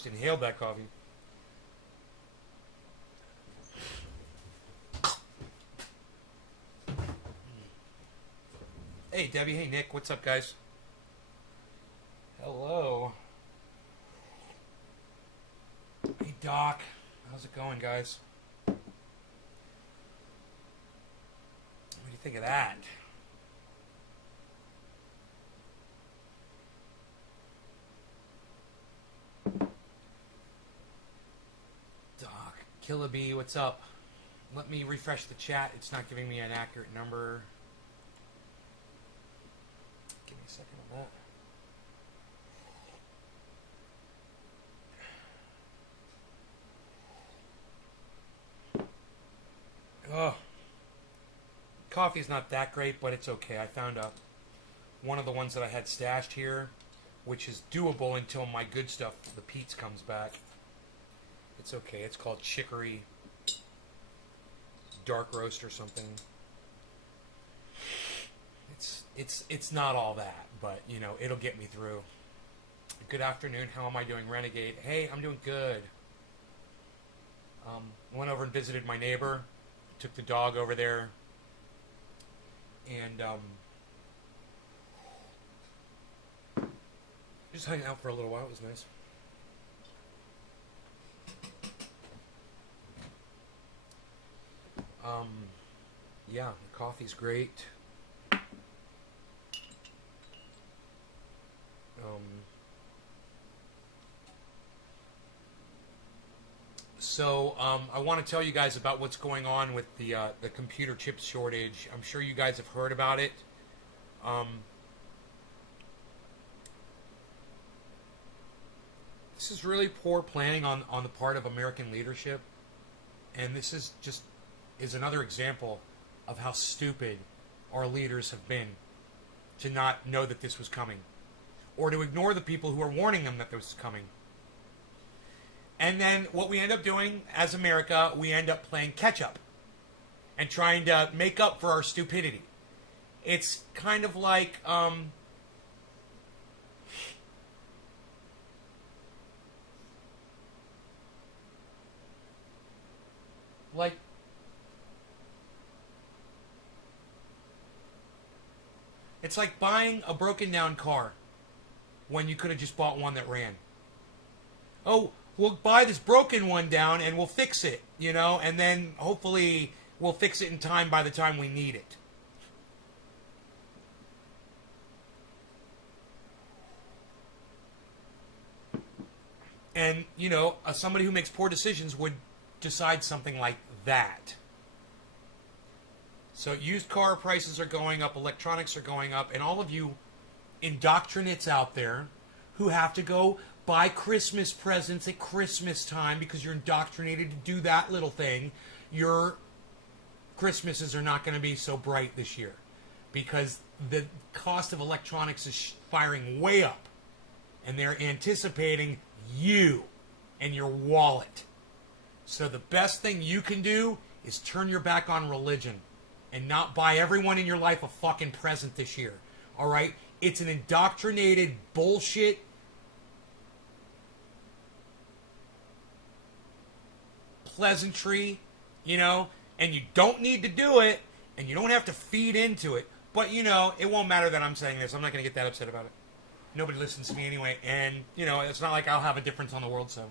Just inhaled that coffee. Hey, Debbie. Hey, Nick. What's up, guys? Hello. Hey, Doc. How's it going, guys? What do you think of that? Doc. Killabee, what's up? Let me refresh the chat. It's not giving me an accurate number. Give me a second on that. Oh, coffee's not that great, but it's okay. I found one of the ones that I had stashed here, which is doable until my good stuff, the Pete's, comes back. It's okay. It's called Chicory Dark Roast or something. It's not all that, but you know, it'll get me through. Good afternoon. How am I doing, Renegade? Hey, I'm doing good. Went over and visited my neighbor. Took the dog over there, and just hanging out for a little while. It was nice. Yeah, the coffee's great. So I want to tell you guys about what's going on with the computer chip shortage. I'm sure you guys have heard about it. This is really poor planning on the part of American leadership, and this is another example of how stupid our leaders have been to not know that this was coming, or to ignore the people who are warning them that this was coming. And then what we end up doing as America, we end up playing catch up and trying to make up for our stupidity. It's kind of like it's like buying a broken down car when you could have just bought one that ran. Oh, we'll buy this broken one down and we'll fix it, you know, and then hopefully we'll fix it in time by the time we need it. And, you know, somebody who makes poor decisions would decide something like that. So used car prices are going up, electronics are going up, and all of you indoctrinates out there who have to go buy Christmas presents at Christmas time because you're indoctrinated to do that little thing, your Christmases are not going to be so bright this year because the cost of electronics is firing way up, and they're anticipating you and your wallet. So the best thing you can do is turn your back on religion and not buy everyone in your life a fucking present this year. All right? It's an indoctrinated bullshit pleasantry, you know, and you don't need to do it, and you don't have to feed into it. But, you know, it won't matter that I'm saying this. I'm not going to get that upset about it. Nobody listens to me anyway, and, you know, it's not like I'll have a difference on the world, so.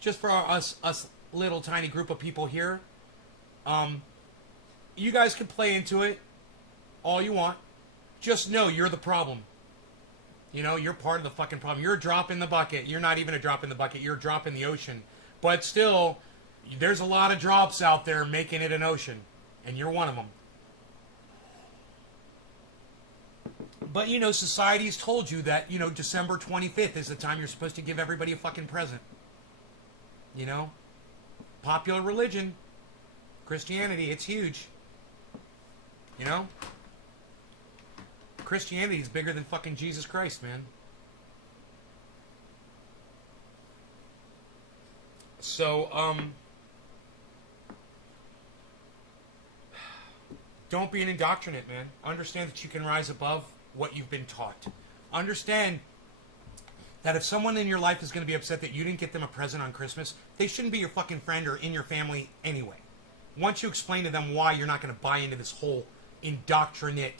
Just for us little tiny group of people here, you guys can play into it all you want. Just know you're the problem. You know, you're part of the fucking problem. You're a drop in the bucket. You're not even a drop in the bucket. You're a drop in the ocean. But still, there's a lot of drops out there making it an ocean, and you're one of them. But, you know, society's told you that, you know, December 25th is the time you're supposed to give everybody a fucking present. You know? Popular religion. Christianity, it's huge. You know? Christianity is bigger than fucking Jesus Christ, man. So, don't be an indoctrinate, man. Understand that you can rise above what you've been taught. Understand that if someone in your life is going to be upset that you didn't get them a present on Christmas, they shouldn't be your fucking friend or in your family anyway. Once you explain to them why you're not going to buy into this whole indoctrinated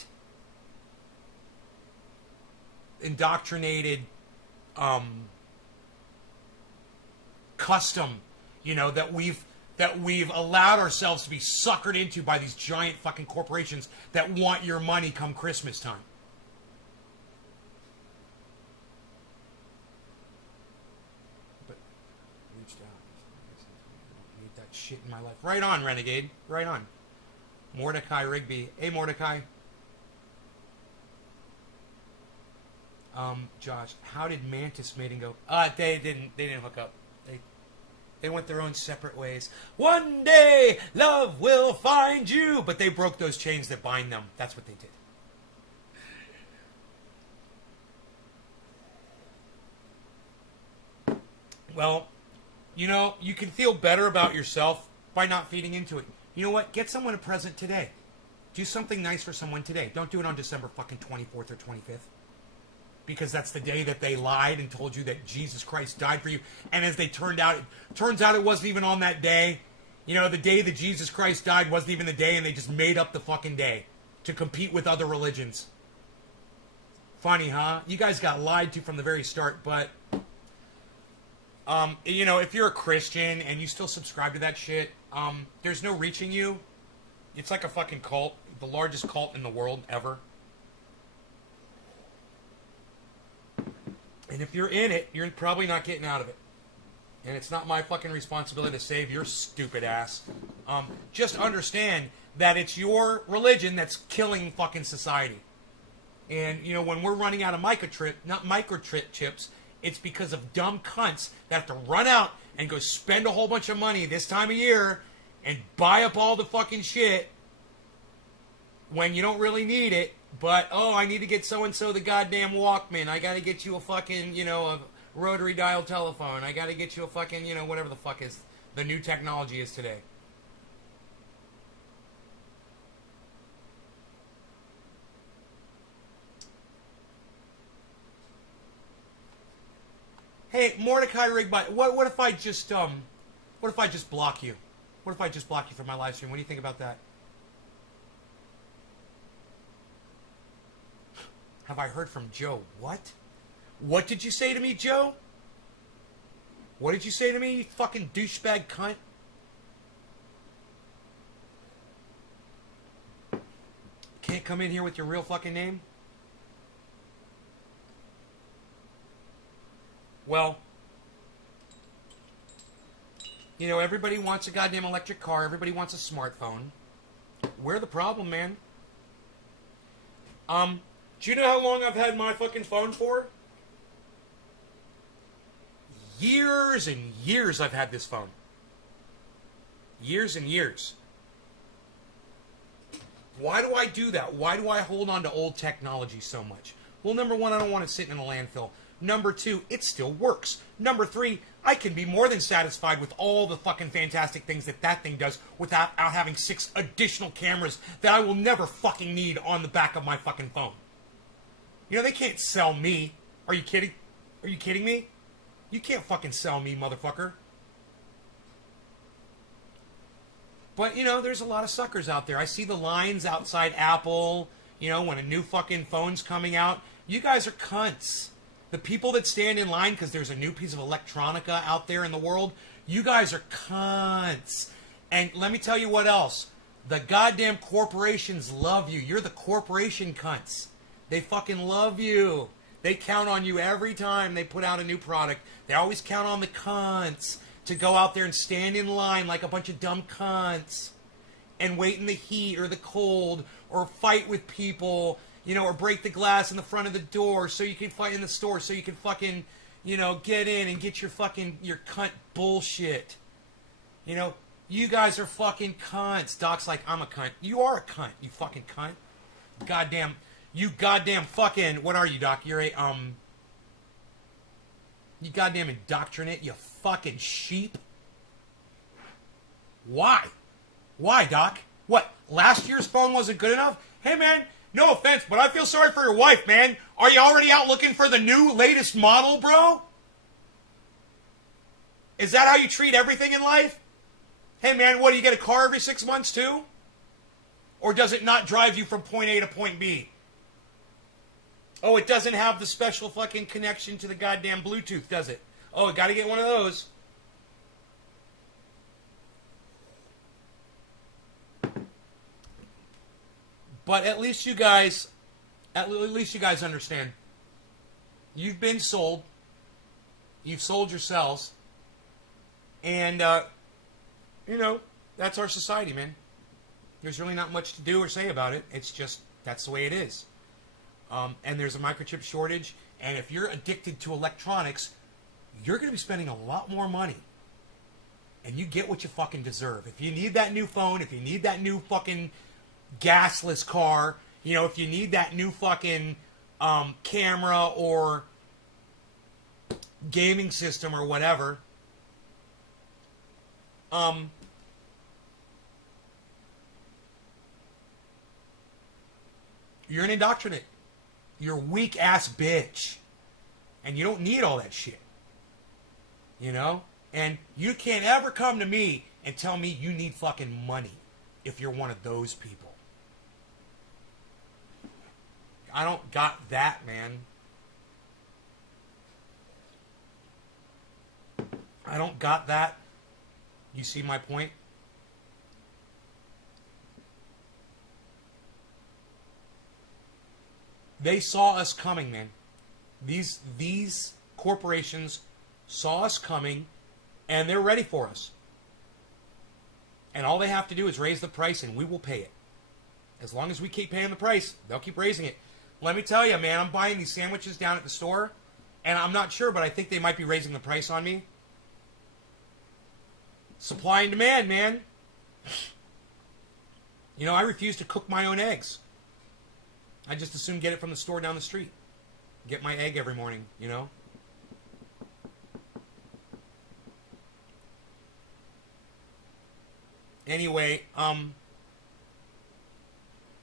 custom, that we've allowed ourselves to be suckered into by these giant fucking corporations that want your money come Christmas time. But reached out. I need that shit in my life. Right on, Renegade. Right on. Mordecai Rigby. Hey, Mordecai. Josh, how did Mantis mating go? They didn't hook up. They went their own separate ways. One day, love will find you. But they broke those chains that bind them. That's what they did. Well, you can feel better about yourself by not feeding into it. You know what? Get someone a present today. Do something nice for someone today. Don't do it on December fucking 24th or 25th. Because that's the day that they lied and told you that Jesus Christ died for you. And as they turns out it wasn't even on that day. The day that Jesus Christ died wasn't even the day, and they just made up the fucking day to compete with other religions. Funny, huh? You guys got lied to from the very start, but if you're a Christian and you still subscribe to that shit, there's no reaching you. It's like a fucking cult, the largest cult in the world ever. And if you're in it, you're probably not getting out of it. And it's not my fucking responsibility to save your stupid ass. Just understand that it's your religion that's killing fucking society. And, when we're running out of microchips, it's because of dumb cunts that have to run out and go spend a whole bunch of money this time of year and buy up all the fucking shit when you don't really need it. But, I need to get so-and-so the goddamn Walkman. I gotta get you a fucking, a rotary dial telephone. I gotta get you a fucking, whatever the fuck is the new technology is today. Hey, Mordecai Rigbot, what if I just block you? What if I just block you from my live stream? What do you think about that? Have I heard from Joe? What? What did you say to me, Joe? What did you say to me, you fucking douchebag cunt? Can't come in here with your real fucking name? Well, everybody wants a goddamn electric car. Everybody wants a smartphone. We're the problem, man. Do you know how long I've had my fucking phone for? Years and years I've had this phone. Years and years. Why do I do that? Why do I hold on to old technology so much? Well, number one, I don't want it sitting in a landfill. Number two, it still works. Number three, I can be more than satisfied with all the fucking fantastic things that thing does without having 6 additional cameras that I will never fucking need on the back of my fucking phone. They can't sell me. Are you kidding? Are you kidding me? You can't fucking sell me, motherfucker. But, there's a lot of suckers out there. I see the lines outside Apple, when a new fucking phone's coming out. You guys are cunts. The people that stand in line because there's a new piece of electronica out there in the world, you guys are cunts. And let me tell you what else. The goddamn corporations love you. You're the corporation cunts. They fucking love you. They count on you every time they put out a new product. They always count on the cunts to go out there and stand in line like a bunch of dumb cunts and wait in the heat or the cold or fight with people, or break the glass in the front of the door so you can fight in the store so you can fucking, get in and get your cunt bullshit. You guys are fucking cunts. Doc's like, I'm a cunt. You are a cunt, you fucking cunt. You goddamn fucking, what are you, Doc? You're a, you goddamn indoctrinate, you fucking sheep. Why? Why, Doc? What, last year's phone wasn't good enough? Hey, man, No offense, but I feel sorry for your wife, man. Are you already out looking for the new, latest model, bro? Is that how you treat everything in life? Hey, man, what, do you get a car every 6 months, too? Or does it not drive you from point A to point B? Oh, it doesn't have the special fucking connection to the goddamn Bluetooth, does it? Oh, gotta get one of those. But at least you guys understand. You've been sold. You've sold yourselves. And, that's our society, man. There's really not much to do or say about it. It's just, that's the way it is. And there's a microchip shortage. And if you're addicted to electronics, you're going to be spending a lot more money. And you get what you fucking deserve. If you need that new phone, if you need that new fucking gasless car, if you need that new fucking camera or gaming system or whatever, you're an indoctrinate. You're a weak ass bitch. And you don't need all that shit. And you can't ever come to me and tell me you need fucking money if you're one of those people. I don't got that, man. I don't got that. You see my point? They saw us coming, man. These corporations saw us coming, and they're ready for us. And all they have to do is raise the price, and we will pay it. As long as we keep paying the price, they'll keep raising it. Let me tell you, man, I'm buying these sandwiches down at the store, and I'm not sure, but I think they might be raising the price on me. Supply and demand, man. I refuse to cook my own eggs. I just as soon get it from the store down the street. Get my egg every morning, Anyway,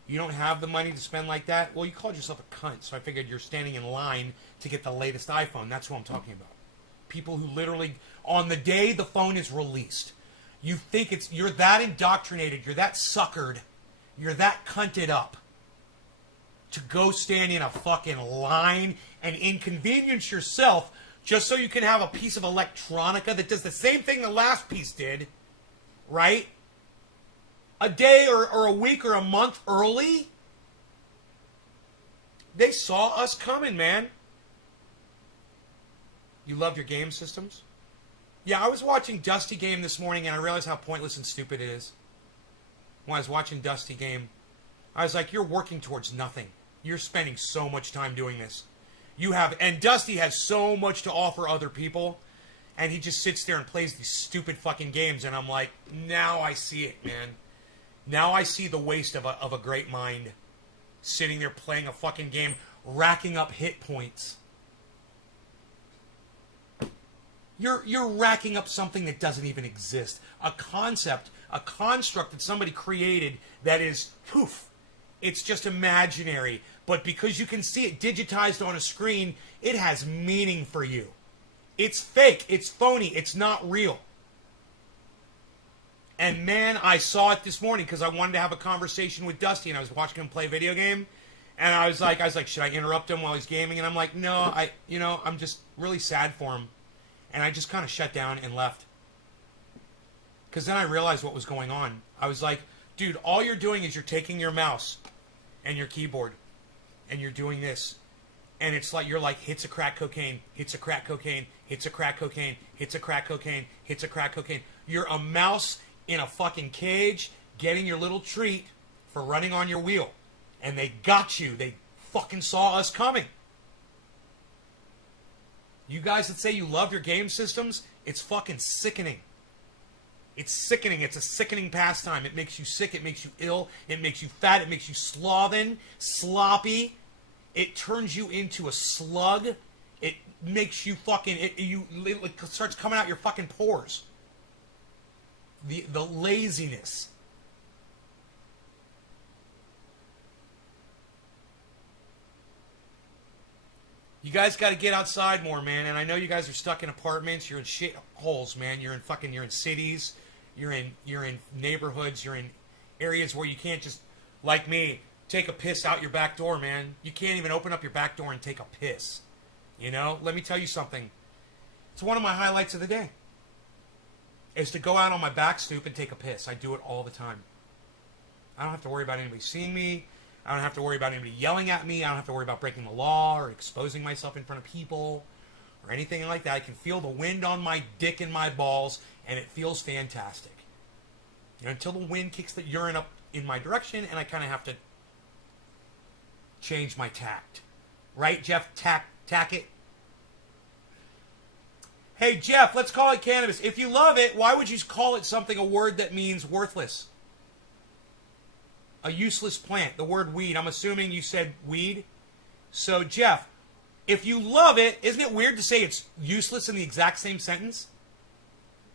you don't have the money to spend like that? Well, you called yourself a cunt, so I figured you're standing in line to get the latest iPhone. That's what I'm talking about. People who literally, on the day the phone is released, you think you're that indoctrinated, you're that suckered, you're that cunted up to go stand in a fucking line and inconvenience yourself just so you can have a piece of electronica that does the same thing the last piece did, right? A day or a week or a month early. They saw us coming, man. You love your game systems? Yeah, I was watching Dusty Game this morning and I realized how pointless and stupid it is. When I was watching Dusty Game, I was like, you're working towards nothing. You're spending so much time doing this. And Dusty has so much to offer other people, and he just sits there and plays these stupid fucking games, and I'm like, now I see it, man. Now I see the waste of a great mind sitting there playing a fucking game, racking up hit points. You're racking up something that doesn't even exist. A concept, a construct that somebody created that is, poof, it's just imaginary. But because you can see it digitized on a screen, it has meaning for you. It's fake. It's phony. It's not real. And man, I saw it this morning because I wanted to have a conversation with Dusty, and I was watching him play a video game. And I was like, should I interrupt him while he's gaming? And I'm like, no, I'm just really sad for him. And I just kind of shut down and left. Because then I realized what was going on. I was like, dude, all you're doing is you're taking your mouse and your keyboard and you're doing this. And it's like, you're like, hits of crack cocaine, hits of crack cocaine, hits of crack cocaine, hits of crack cocaine, hits of crack cocaine. You're a mouse in a fucking cage getting your little treat for running on your wheel. And they got you. They fucking saw us coming. You guys that say you love your game systems, it's fucking sickening. It's sickening. It's a sickening pastime. It makes you sick. It makes you ill. It makes you fat. It makes you sloppy. It turns you into a slug. It makes you fucking... It starts coming out your fucking pores. The laziness. You guys got to get outside more, man. And I know you guys are stuck in apartments. You're in shit holes, man. You're in cities. You're in neighborhoods. You're in areas where you can't just, like me, take a piss out your back door, man. You can't even open up your back door and take a piss. You know? Let me tell you something. It's one of my highlights of the day. Is to go out on my back stoop and take a piss. I do it all the time. I don't have to worry about anybody seeing me. I don't have to worry about anybody yelling at me. I don't have to worry about breaking the law or exposing myself in front of people or anything like that. I can feel the wind on my dick and my balls, and it feels fantastic. You know, until the wind kicks the urine up in my direction, and I kind of have to change my tact. Right, Jeff? Tack it. Hey, Jeff, let's call it cannabis. If you love it, why would you call it something, a word that means worthless? A useless plant. The word weed. I'm assuming you said weed. So, Jeff, if you love it, isn't it weird to say it's useless in the exact same sentence?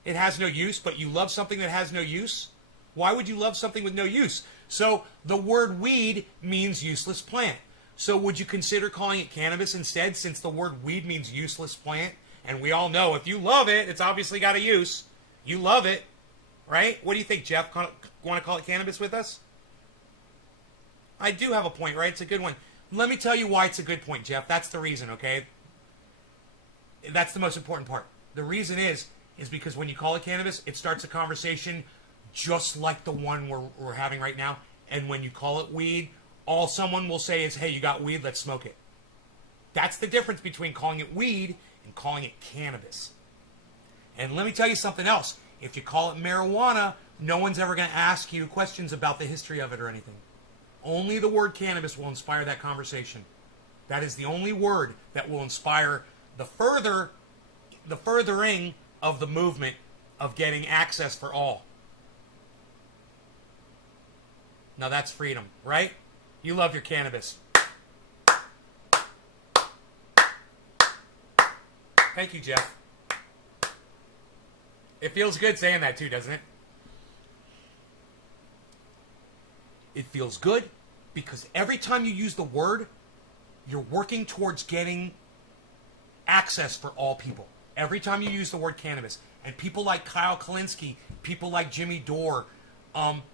It has no use, but you love something that has no use? Why would you love something with no use? So, the word weed means useless plant. So, would you consider calling it cannabis instead, since the word weed means useless plant? And we all know if you love it, it's obviously got a use. You love it, right? What do you think, Jeff? Want to call it cannabis with us? I do have a point, right? It's a good one. Let me tell you why it's a good point, Jeff. That's the reason, okay? That's the most important part. The reason is because when you call it cannabis, it starts a conversation just like the one we're having right now. And when you call it weed, all someone will say is, hey, you got weed, let's smoke it. That's the difference between calling it weed and calling it cannabis. And let me tell you something else. If you call it marijuana, no one's ever going to ask you questions about the history of it or anything. Only the word cannabis will inspire that conversation. That is the only word that will inspire the furthering of the movement of getting access for all. Now that's freedom, right? You love your cannabis. Thank you, Jeff. It feels good saying that too, doesn't it? It feels good because every time you use the word, you're working towards getting access for all people. Every time you use the word cannabis. And people like Kyle Kalinske, people like Jimmy Dore,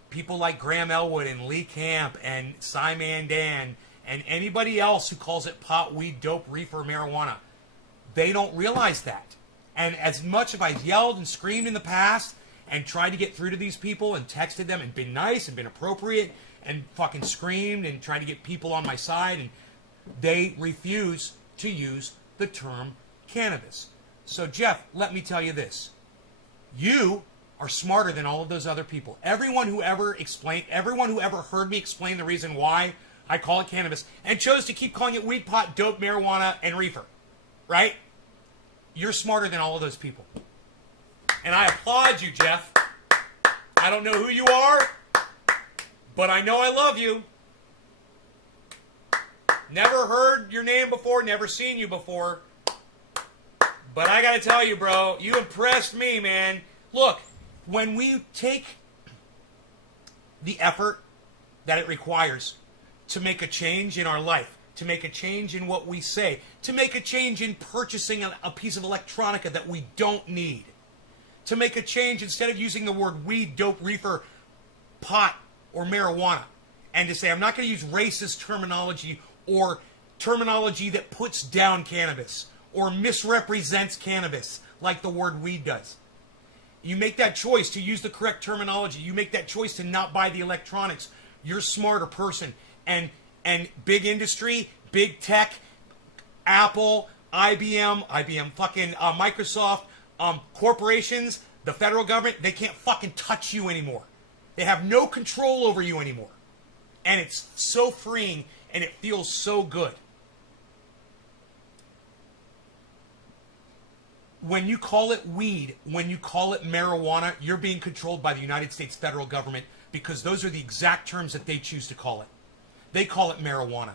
people like Graham Elwood and Lee Camp and Simon Dan and anybody else who calls it pot, weed, dope, reefer, marijuana, they don't realize that. And as much as I've yelled and screamed in the past and tried to get through to these people and texted them and been nice and been appropriate and fucking screamed and tried to get people on my side, and they refuse to use the term cannabis. So, Jeff, let me tell you this. You are smarter than all of those other people. Everyone who ever heard me explain the reason why I call it cannabis and chose to keep calling it weed, pot, dope, marijuana, and reefer, right? You're smarter than all of those people. And I applaud you, Jeff. I don't know who you are, but I know I love you. Never heard your name before, never seen you before. But I gotta tell you, bro, you impressed me, man. Look, when we take the effort that it requires to make a change in our life, to make a change in what we say, to make a change in purchasing a piece of electronica that we don't need, to make a change instead of using the word weed, dope, reefer, pot, or marijuana, and to say, I'm not going to use racist terminology or terminology that puts down cannabis or misrepresents cannabis like the word weed does. You make that choice to use the correct terminology. You make that choice to not buy the electronics. You're a smarter person. And big industry, big tech, Apple, IBM, Microsoft, corporations, the federal government, they can't fucking touch you anymore. They have no control over you anymore. And it's so freeing and it feels so good. When you call it weed, when you call it marijuana, you're being controlled by the United States federal government because those are the exact terms that they choose to call it. They call it marijuana.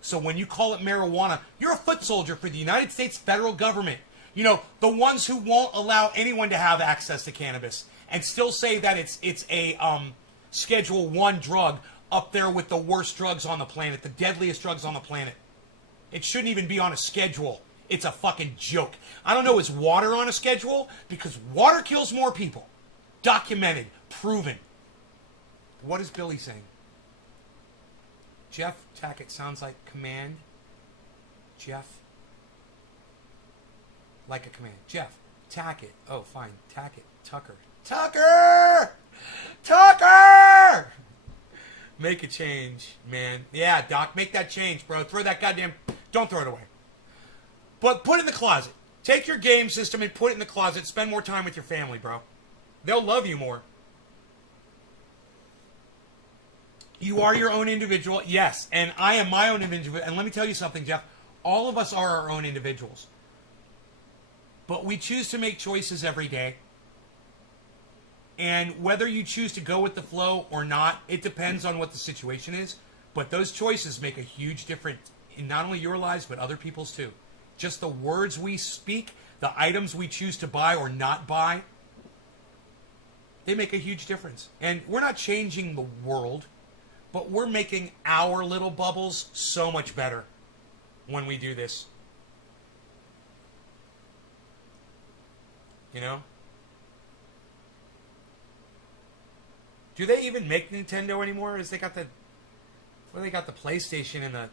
So when you call it marijuana, you're a foot soldier for the United States federal government. You know, the ones who won't allow anyone to have access to cannabis and still say that it's a Schedule 1 drug up there with the worst drugs on the planet, the deadliest drugs on the planet. It shouldn't even be on a schedule. It's a fucking joke. I don't know, is water on a schedule? Because water kills more people. Documented. Proven. What is Billy saying? Jeff Tackett sounds like command. Jeff. Like a command. Jeff. Tackett. Oh, fine. Tackett. Tucker. Tucker! Tucker! Make a change, man. Yeah, Doc, make that change, bro. Throw that goddamn... Don't throw it away. But put it in the closet. Take your game system and put it in the closet. Spend more time with your family, bro. They'll love you more. You are your own individual. Yes, and I am my own individual. And let me tell you something, Jeff. All of us are our own individuals. But we choose to make choices every day. And whether you choose to go with the flow or not, it depends on what the situation is. But those choices make a huge difference in not only your lives, but other people's too. Just the words we speak, the items we choose to buy or not buy, they make a huge difference. And we're not changing the world, but we're making our little bubbles so much better when we do this. You know? Do they even make Nintendo anymore? Is they got the they got the PlayStation and the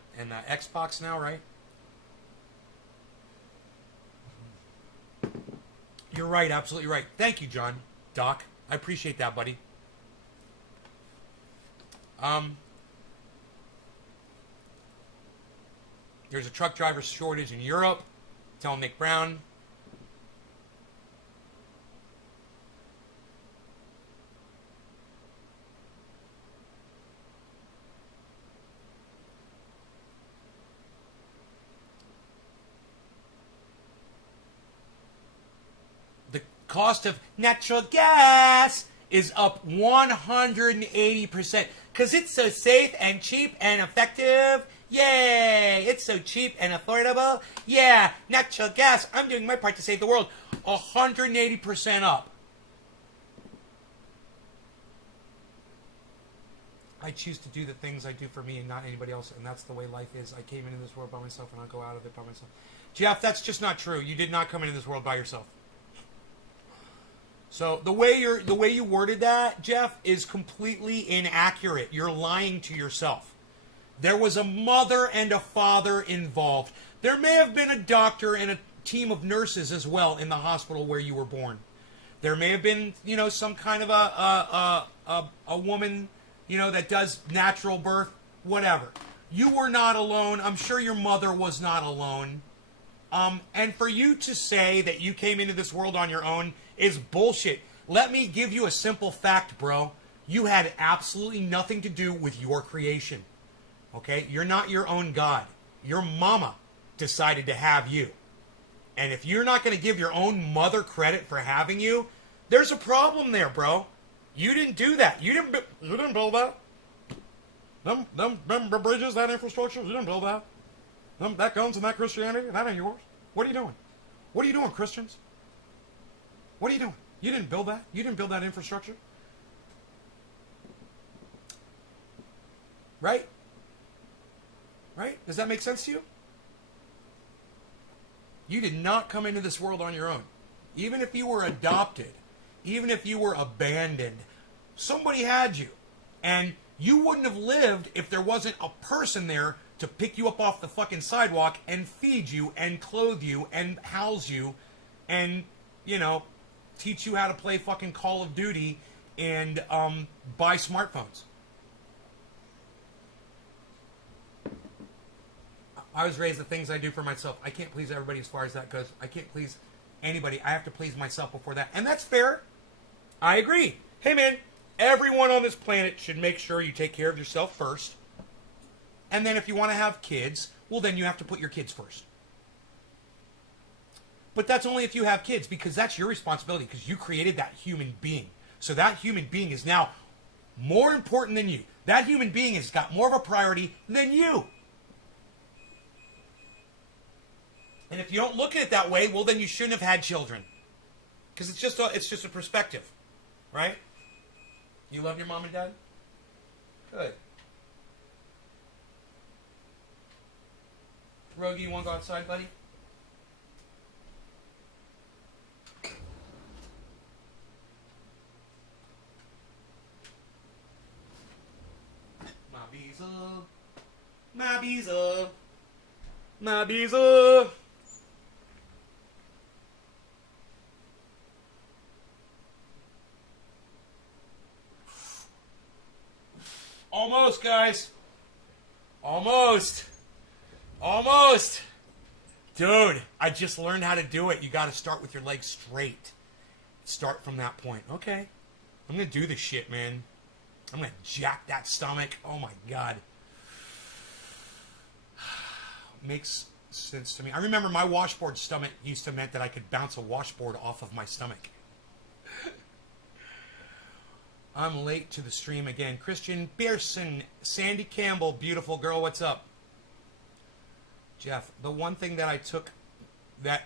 Xbox now, right? You're right, absolutely right. Thank you, John. Doc. I appreciate that, buddy. There's a truck driver shortage in Europe. Tell Nick Brown. The cost of natural gas is up 180% because it's so safe and cheap and effective. Yay! It's so cheap and affordable. Yeah, natural gas. I'm doing my part to save the world. 180% up. I choose to do the things I do for me and not anybody else, and that's the way life is. I came into this world by myself, and I'll go out of it by myself. Jeff, that's just not true. You did not come into this world by yourself. So the way you worded that, Jeff, is completely inaccurate. You're lying to yourself. There was a mother and a father involved. There may have been a doctor and a team of nurses as well in the hospital where you were born. There may have been, some kind of a woman, that does natural birth, whatever. You were not alone. I'm sure your mother was not alone. And for you to say that you came into this world on your own is bullshit. Let me give you a simple fact, bro. You had absolutely nothing to do with your creation. Okay? You're not your own God. Your mama decided to have you. And if you're not going to give your own mother credit for having you, there's a problem there, bro. You didn't do that. You didn't build that. Them bridges, that infrastructure, you didn't build that. That guns and that Christianity, that ain't yours. What are you doing? What are you doing, Christians? What are you doing? You didn't build that. You didn't build that infrastructure. Right? Right? Does that make sense to you? You did not come into this world on your own. Even if you were adopted, even if you were abandoned, somebody had you. And you wouldn't have lived if there wasn't a person there to pick you up off the fucking sidewalk and feed you and clothe you and house you and, teach you how to play fucking Call of Duty and buy smartphones. I was raised the things I do for myself. I can't please everybody as far as that goes. I can't please anybody. I have to please myself before that. And that's fair. I agree. Hey, man, everyone on this planet should make sure you take care of yourself first. And then if you want to have kids, well, then you have to put your kids first. But that's only if you have kids, because that's your responsibility, because you created that human being. So that human being is now more important than you. That human being has got more of a priority than you. And if you don't look at it that way, well, then you shouldn't have had children. Because it's just a perspective. Right? You love your mom and dad? Good. Rogie, you want to go outside, buddy? My Beezel. My Beezel. My Beezel. Almost, guys. Almost. Almost. Dude, I just learned how to do it. You got to start with your legs straight. Start from that point. Okay. I'm going to do this shit, man. I'm going to jack that stomach. Oh, my God. Makes sense to me. I remember my washboard stomach used to meant that I could bounce a washboard off of my stomach. I'm late to the stream again. Christian Pearson, Sandy Campbell, beautiful girl, what's up? Jeff, the one thing that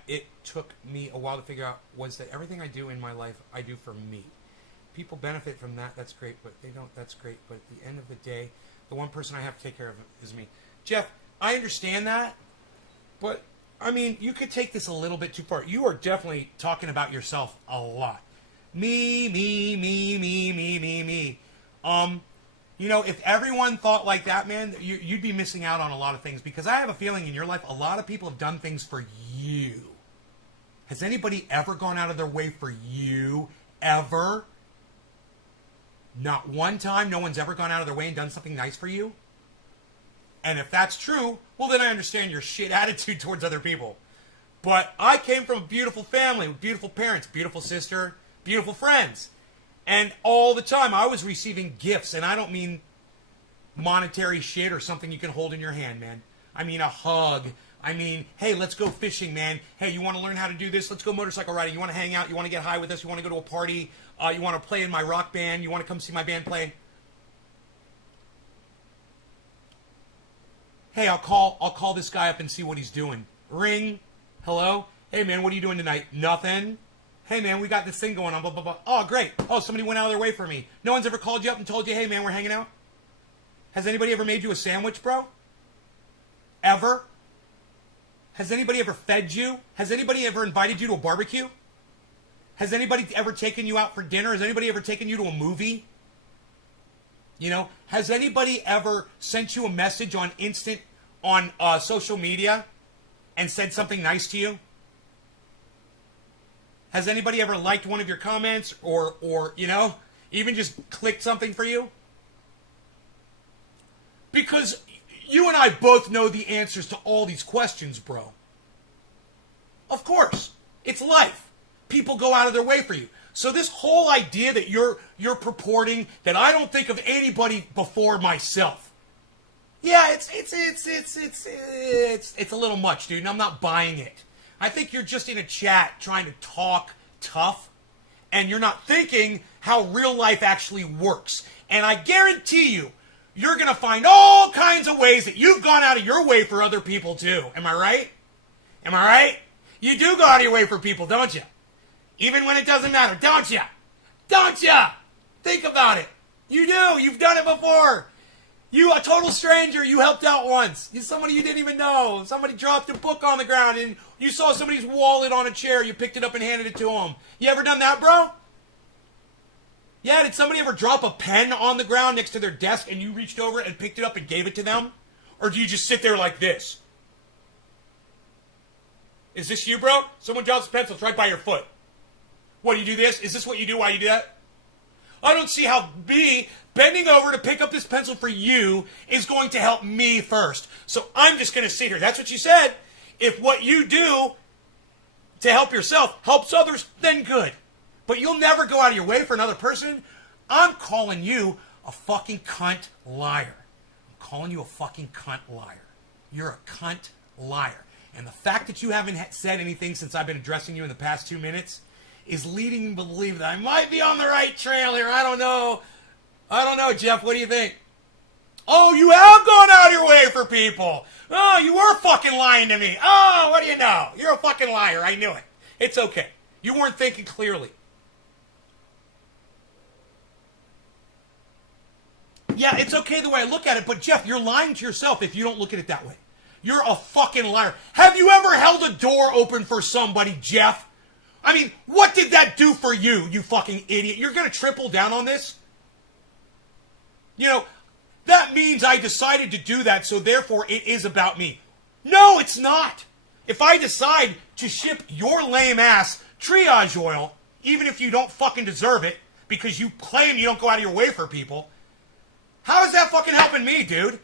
it took me a while to figure out was that everything I do in my life, I do for me. People benefit from that, that's great, but they don't, that's great. But at the end of the day, the one person I have to take care of is me. Jeff, I understand that, but, I mean, you could take this a little bit too far. You are definitely talking about yourself a lot. Me. You know, if everyone thought like that, man, you'd be missing out on a lot of things. Because I have a feeling in your life, a lot of people have done things for you. Has anybody ever gone out of their way for you? Ever? Not one time. No one's ever gone out of their way and done something nice for you? And if that's true, well, then I understand your shit attitude towards other people. But I came from a beautiful family with beautiful parents, beautiful sister, beautiful friends. And all the time I was receiving gifts, and I don't mean monetary shit or something you can hold in your hand, man. I mean a hug. I mean, hey, let's go fishing, man. Hey, you want to learn how to do this? Let's go motorcycle riding. You want to hang out? You want to get high with us? You want to go to a party? You want to play in my rock band? You want to come see my band play? Hey, I'll call this guy up and see what he's doing. Ring. Hello? Hey, man, what are you doing tonight? Nothing. Hey, man, we got this thing going on, blah, blah, blah. Oh, great. Oh, somebody went out of their way for me. No one's ever called you up and told you, hey, man, we're hanging out? Has anybody ever made you a sandwich, bro? Ever? Has anybody ever fed you? Has anybody ever invited you to a barbecue? Has anybody ever taken you out for dinner? Has anybody ever taken you to a movie? You know, has anybody ever sent you a message on social media and said something nice to you? Has anybody ever liked one of your comments or you know, even just clicked something for you? Because you and I both know the answers to all these questions, bro. Of course. It's life. People go out of their way for you. So this whole idea that you're purporting that I don't think of anybody before myself. Yeah, it's a little much, dude, and I'm not buying it. I think you're just in a chat trying to talk tough, and you're not thinking how real life actually works. And I guarantee you, you're going to find all kinds of ways that you've gone out of your way for other people too. Am I right? Am I right? You do go out of your way for people, don't you? Even when it doesn't matter, don't you? Don't you? Think about it. You do. You've done it before. You, a total stranger, you helped out once. You, somebody you didn't even know. Somebody dropped a book on the ground and you saw somebody's wallet on a chair. You picked it up and handed it to them. You ever done that, bro? Yeah, did somebody ever drop a pen on the ground next to their desk and you reached over and picked it up and gave it to them? Or do you just sit there like this? Is this you, bro? Someone drops a pencil, it's right by your foot. What, do you do this? Is this what you do while you do that? I don't see how me bending over to pick up this pencil for you is going to help me first. So I'm just going to sit here. That's what you said. If what you do to help yourself helps others, then good. But you'll never go out of your way for another person. I'm calling you a fucking cunt liar. I'm calling you a fucking cunt liar. You're a cunt liar. And the fact that you haven't said anything since I've been addressing you in the past 2 minutes is leading me to believe that I might be on the right trail here. I don't know. Jeff. What do you think? Oh, you have gone out of your way for people. Oh, you were fucking lying to me. Oh, what do you know? You're a fucking liar. I knew it. It's okay. You weren't thinking clearly. Yeah, it's okay the way I look at it, but Jeff, you're lying to yourself if you don't look at it that way. You're a fucking liar. Have you ever held a door open for somebody, Jeff? I mean, what did that do for you, you fucking idiot? You're going to triple down on this? You know, that means I decided to do that, so therefore it is about me. No, it's not. If I decide to ship your lame ass triage oil, even if you don't fucking deserve it, because you claim you don't go out of your way for people, how is that fucking helping me, dude?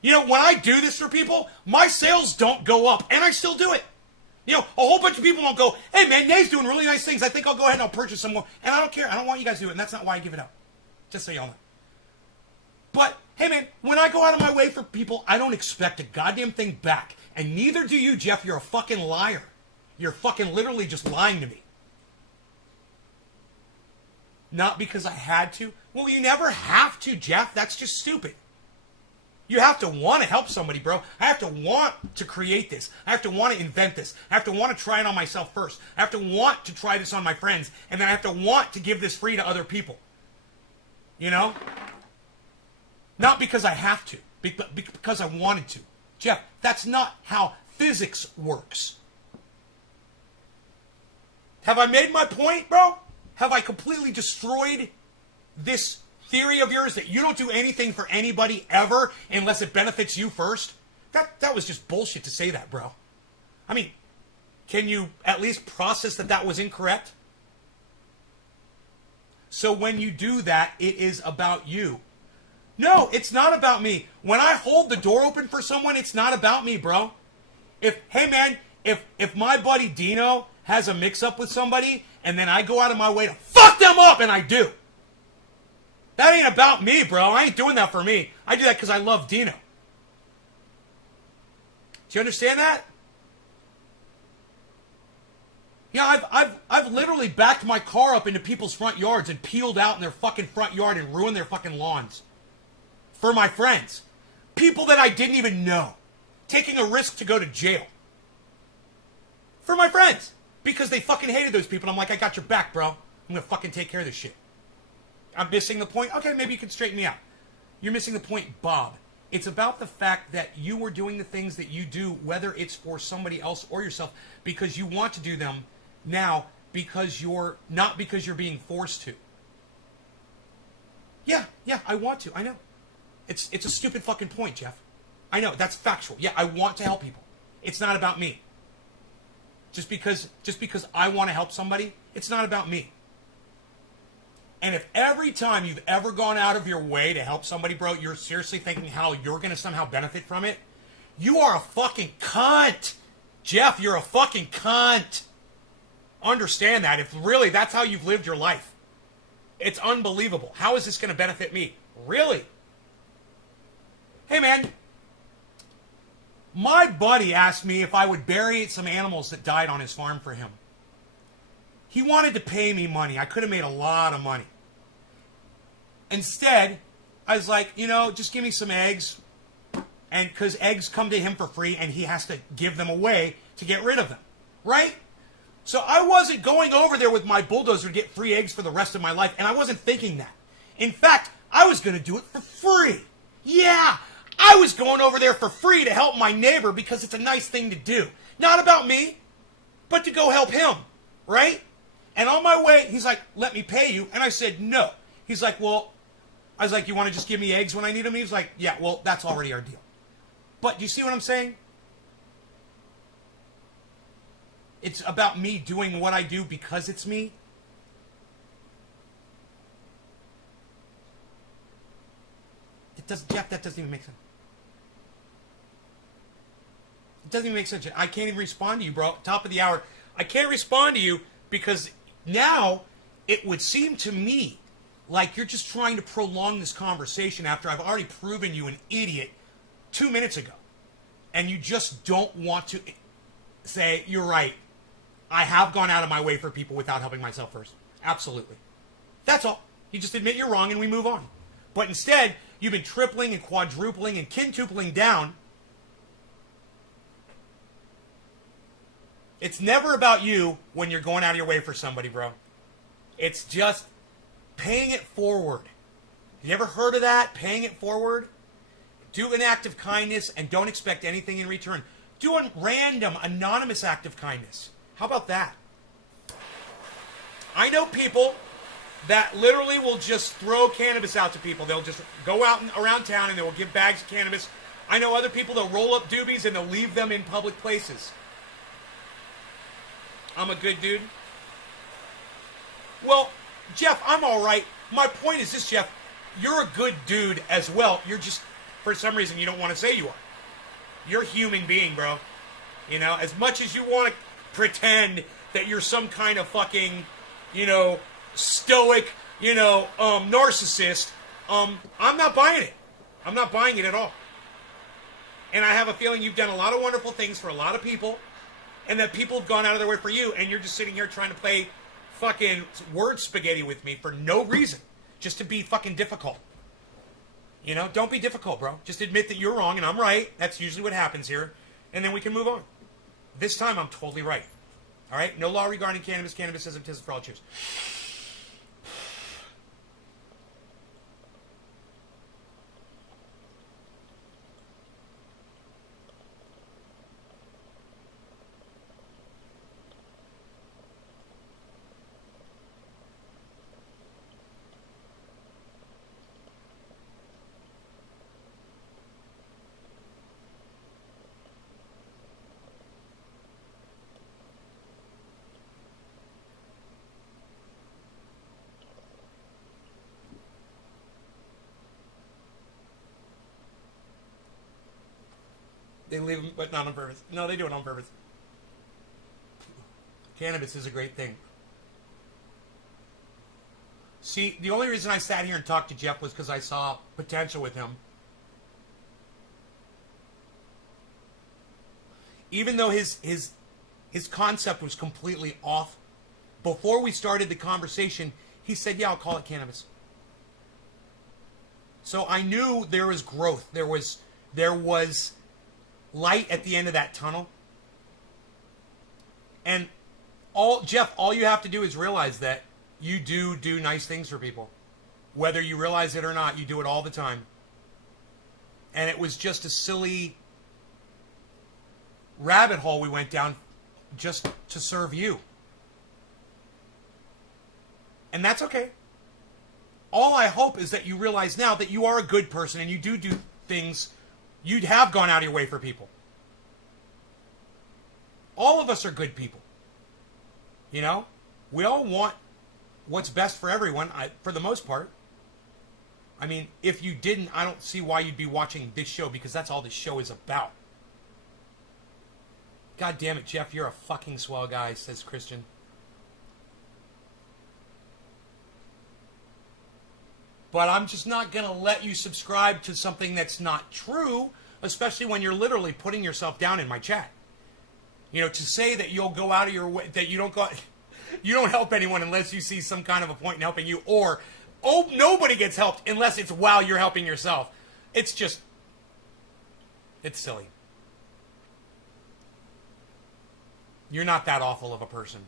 You know, when I do this for people, my sales don't go up, and I still do it. You know, a whole bunch of people don't go, hey man, Nay's doing really nice things, I think I'll go ahead and I'll purchase some more. And I don't care, I don't want you guys to do it, and that's not why I give it up. Just so y'all know. But, hey man, when I go out of my way for people, I don't expect a goddamn thing back. And neither do you, Jeff. You're a fucking liar. You're fucking literally just lying to me. Not because I had to. Well, you never have to, Jeff. That's just stupid. You have to want to help somebody, bro. I have to want to create this. I have to want to invent this. I have to want to try it on myself first. I have to want to try this on my friends. And then I have to want to give this free to other people. You know? Not because I have to. Because I wanted to. Jeff, that's not how physics works. Have I made my point, bro? Have I completely destroyed this theory of yours that you don't do anything for anybody ever unless it benefits you first? That was just bullshit to say that, bro. I mean, can you at least process that that was incorrect? So when you do that, it is about you. No, it's not about me. When I hold the door open for someone, it's not about me, bro. Hey man, if my buddy Dino has a mix-up with somebody, and then I go out of my way to fuck them up, and I do. That ain't about me, bro. I ain't doing that for me. I do that because I love Dino. Do you understand that? Yeah, I've literally backed my car up into people's front yards and peeled out in their fucking front yard and ruined their fucking lawns. For my friends. People that I didn't even know. Taking a risk to go to jail. For my friends. Because they fucking hated those people. And I'm like, I got your back, bro. I'm going to fucking take care of this shit. I'm missing the point. Okay, maybe you can straighten me out. You're missing the point, Bob. It's about the fact that you were doing the things that you do, whether it's for somebody else or yourself, because you want to do them now, not because you're being forced to. Yeah, I want to. I know. It's a stupid fucking point, Jeff. I know, that's factual. Yeah, I want to help people. It's not about me. Just because I want to help somebody, it's not about me. And if every time you've ever gone out of your way to help somebody, bro, you're seriously thinking how you're going to somehow benefit from it, you are a fucking cunt. Jeff, you're a fucking cunt. Understand that. If really that's how you've lived your life. It's unbelievable. How is this going to benefit me? Really? Hey, man. My buddy asked me if I would bury some animals that died on his farm for him. He wanted to pay me money. I could have made a lot of money. Instead, I was like, just give me some eggs. And because eggs come to him for free and he has to give them away to get rid of them. Right? So I wasn't going over there with my bulldozer to get free eggs for the rest of my life. And I wasn't thinking that. In fact, I was going to do it for free. Yeah, I was going over there for free to help my neighbor because it's a nice thing to do. Not about me, but to go help him. Right? And on my way, he's like, let me pay you. And I said, no. He's like, well, I was like, you want to just give me eggs when I need them? He was like, yeah, well, that's already our deal. But do you see what I'm saying? It's about me doing what I do because it's me. Jeff, that doesn't even make sense. It doesn't even make sense. I can't even respond to you, bro. Top of the hour. I can't respond to you because now it would seem to me like you're just trying to prolong this conversation after I've already proven you an idiot 2 minutes ago. And you just don't want to say, you're right. I have gone out of my way for people without helping myself first. Absolutely. That's all. You just admit you're wrong and we move on. But instead, you've been tripling and quadrupling and quintupling down. It's never about you when you're going out of your way for somebody, bro. It's just paying it forward. You ever heard of that? Paying it forward? Do an act of kindness and don't expect anything in return. Do a random, anonymous act of kindness. How about that? I know people that literally will just throw cannabis out to people. They'll just go out and around town and they will give bags of cannabis. I know other people that roll up doobies and they'll leave them in public places. I'm a good dude. Well, Jeff, I'm all right. My point is this, Jeff. You're a good dude as well. You're just, for some reason, you don't want to say you are. You're a human being, bro. You know, as much as you want to pretend that you're some kind of fucking, you know, stoic, you know, narcissist, I'm not buying it. I'm not buying it at all. And I have a feeling you've done a lot of wonderful things for a lot of people, and that people have gone out of their way for you, and you're just sitting here trying to play fucking word spaghetti with me for no reason. Just to be fucking difficult. You know, don't be difficult, bro. Just admit that you're wrong and I'm right. That's usually what happens here. And then we can move on. This time I'm totally right. All right? No law regarding cannabis. Cannabis isn't for all cheers. They leave them, but not on purpose. No, they do it on purpose. Cannabis is a great thing. See, the only reason I sat here and talked to Jeff was because I saw potential with him. Even though his concept was completely off, before we started the conversation, he said, yeah, I'll call it cannabis. So I knew there was growth. There was light at the end of that tunnel. And Jeff, all you have to do is realize that you do nice things for people. Whether you realize it or not, you do it all the time. And it was just a silly rabbit hole we went down just to serve you. And that's okay. All I hope is that you realize now that you are a good person and you do things. You'd have gone out of your way for people. All of us are good people. You know? We all want what's best for everyone, for the most part. I mean, if you didn't, I don't see why you'd be watching this show, because that's all this show is about. God damn it, Jeff, you're a fucking swell guy, says Christian. But I'm just not going to let you subscribe to something that's not true, especially when you're literally putting yourself down in my chat. You know, to say that you'll go out of your way, that you don't help anyone unless you see some kind of a point in helping you, or, oh, nobody gets helped unless it's while you're helping yourself. It's just, it's silly. You're not that awful of a person.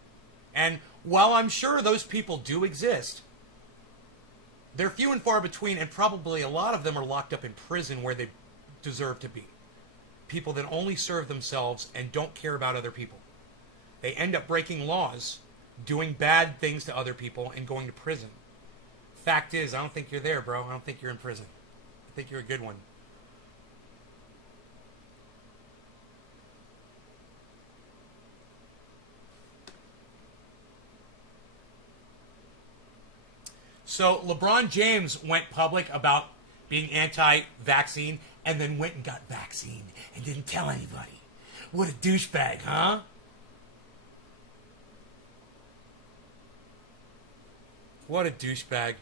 And while I'm sure those people do exist, they're few and far between, and probably a lot of them are locked up in prison where they deserve to be. People that only serve themselves and don't care about other people. They end up breaking laws, doing bad things to other people, and going to prison. Fact is, I don't think you're there, bro. I don't think you're in prison. I think you're a good one. So LeBron James went public about being anti-vaccine and then went and got vaccine and didn't tell anybody. What a douchebag, huh? What a douchebag.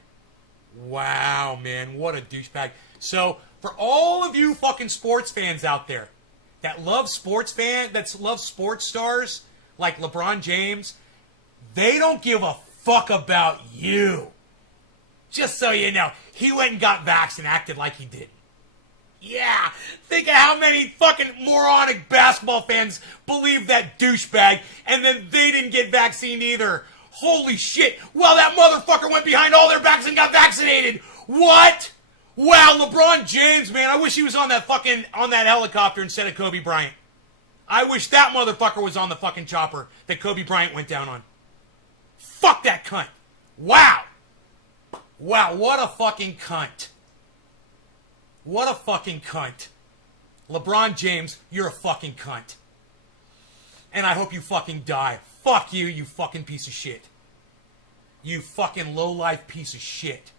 Wow, man, what a douchebag. So, for all of you fucking sports fans out there that love sports stars like LeBron James, they don't give a fuck about you. Just so you know, he went and got vaxxed and acted like he did. Yeah, think of how many fucking moronic basketball fans believe that douchebag, and then they didn't get vaccinated either. Holy shit. Well, that motherfucker went behind all their backs and got vaccinated. What? Wow, LeBron James, man, I wish he was on that helicopter instead of Kobe Bryant. I wish that motherfucker was on the fucking chopper that Kobe Bryant went down on. Fuck that cunt. Wow. Wow, what a fucking cunt. What a fucking cunt. LeBron James, you're a fucking cunt. And I hope you fucking die. Fuck you, you fucking piece of shit. You fucking low-life piece of shit.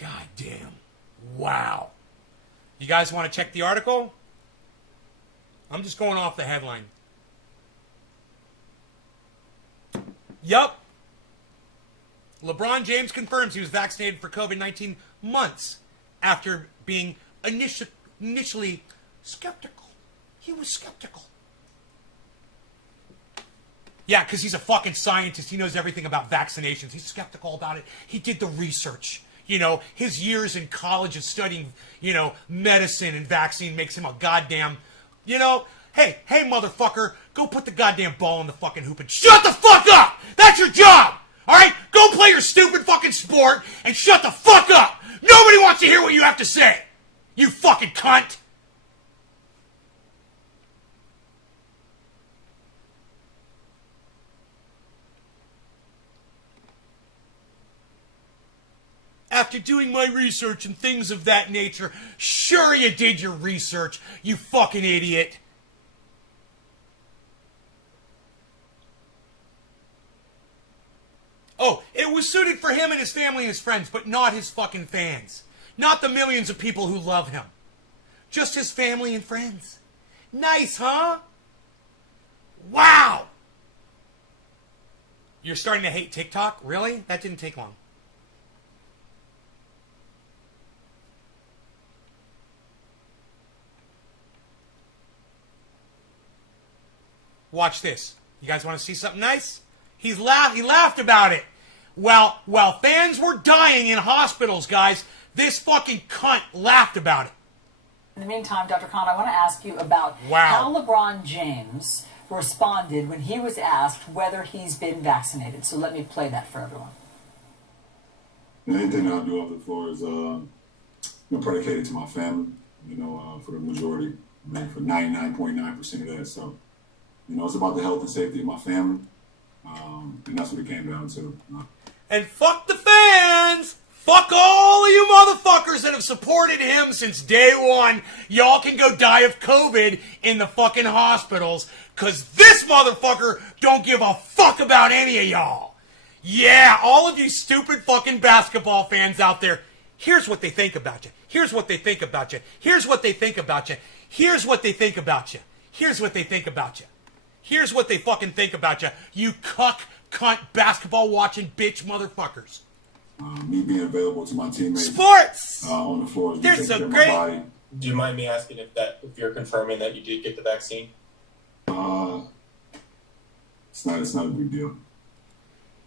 God damn. Wow. You guys want to check the article? I'm just going off the headline. Yup. LeBron James confirms he was vaccinated for COVID-19 months after being initially skeptical. He was skeptical. Yeah, because he's a fucking scientist. He knows everything about vaccinations. He's skeptical about it. He did the research. You know, his years in college of studying, medicine and vaccine makes him a goddamn, hey, motherfucker, go put the goddamn ball in the fucking hoop and shut the fuck up! That's your job! Alright? Go play your stupid fucking sport and shut the fuck up! Nobody wants to hear what you have to say! You fucking cunt! After doing my research and things of that nature, sure you did your research, you fucking idiot. Oh, it was suited for him and his family and his friends, but not his fucking fans. Not the millions of people who love him. Just his family and friends. Nice, huh? Wow! You're starting to hate TikTok? Really? That didn't take long. Watch this. You guys want to see something nice? He laughed about it. While fans were dying in hospitals, guys, this fucking cunt laughed about it. In the meantime, Dr. Khan, I want to ask you about how LeBron James responded when he was asked whether he's been vaccinated. So let me play that for everyone. Anything that I do off the floor is predicated to my family, for the majority, for 99.9% of that. So, it's about the health and safety of my family. And that's what it came down to. And fuck the fans! Fuck all of you motherfuckers that have supported him since day one. Y'all can go die of COVID in the fucking hospitals, cause this motherfucker don't give a fuck about any of y'all. Yeah, all of you stupid fucking basketball fans out there, here's what they think about you. Here's what they think about you. Here's what they think about you. Here's what they think about you. Here's what they think about you. Here's what they fucking think about you. You cuck, cunt, basketball-watching bitch motherfuckers. Me being available to my teammates. Sports! On the floor. They're so great. Do you mind me asking if you're confirming that you did get the vaccine? It's not a big deal.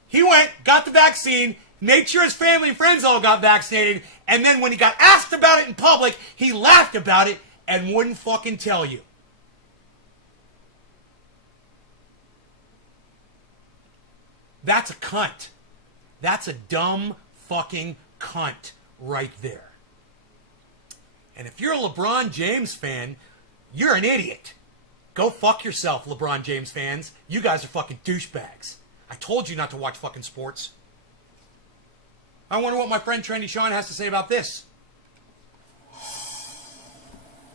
He went, got the vaccine, made sure his family and friends all got vaccinated, and then when he got asked about it in public, he laughed about it and wouldn't fucking tell you. That's a cunt. That's a dumb fucking cunt right there. And if you're a LeBron James fan, you're an idiot. Go fuck yourself, LeBron James fans. You guys are fucking douchebags. I told you not to watch fucking sports. I wonder what my friend Trendy Sean has to say about this.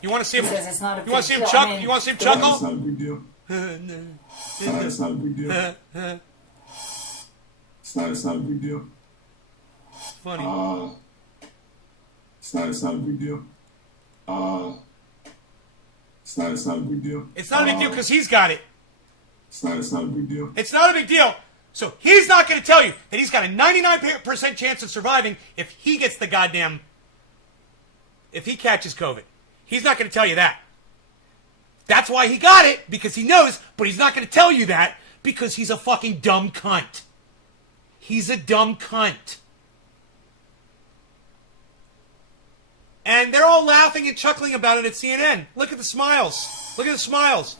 You want to see him? You want to see him chuckle? You want to see him chuckle? It's not a big deal. It's not a big deal. It's not a big deal. Funny. It's not a big deal. It's not a big deal. It's not a big deal because he's got it. It's not a big deal. It's not a big deal. So he's not going to tell you that he's got a 99% chance of surviving if he gets the goddamn... if he catches COVID. He's not going to tell you that. That's why he got it, because he knows, but he's not going to tell you that because he's a fucking dumb cunt. He's a dumb cunt. And they're all laughing and chuckling about it at CNN. Look at the smiles. Look at the smiles.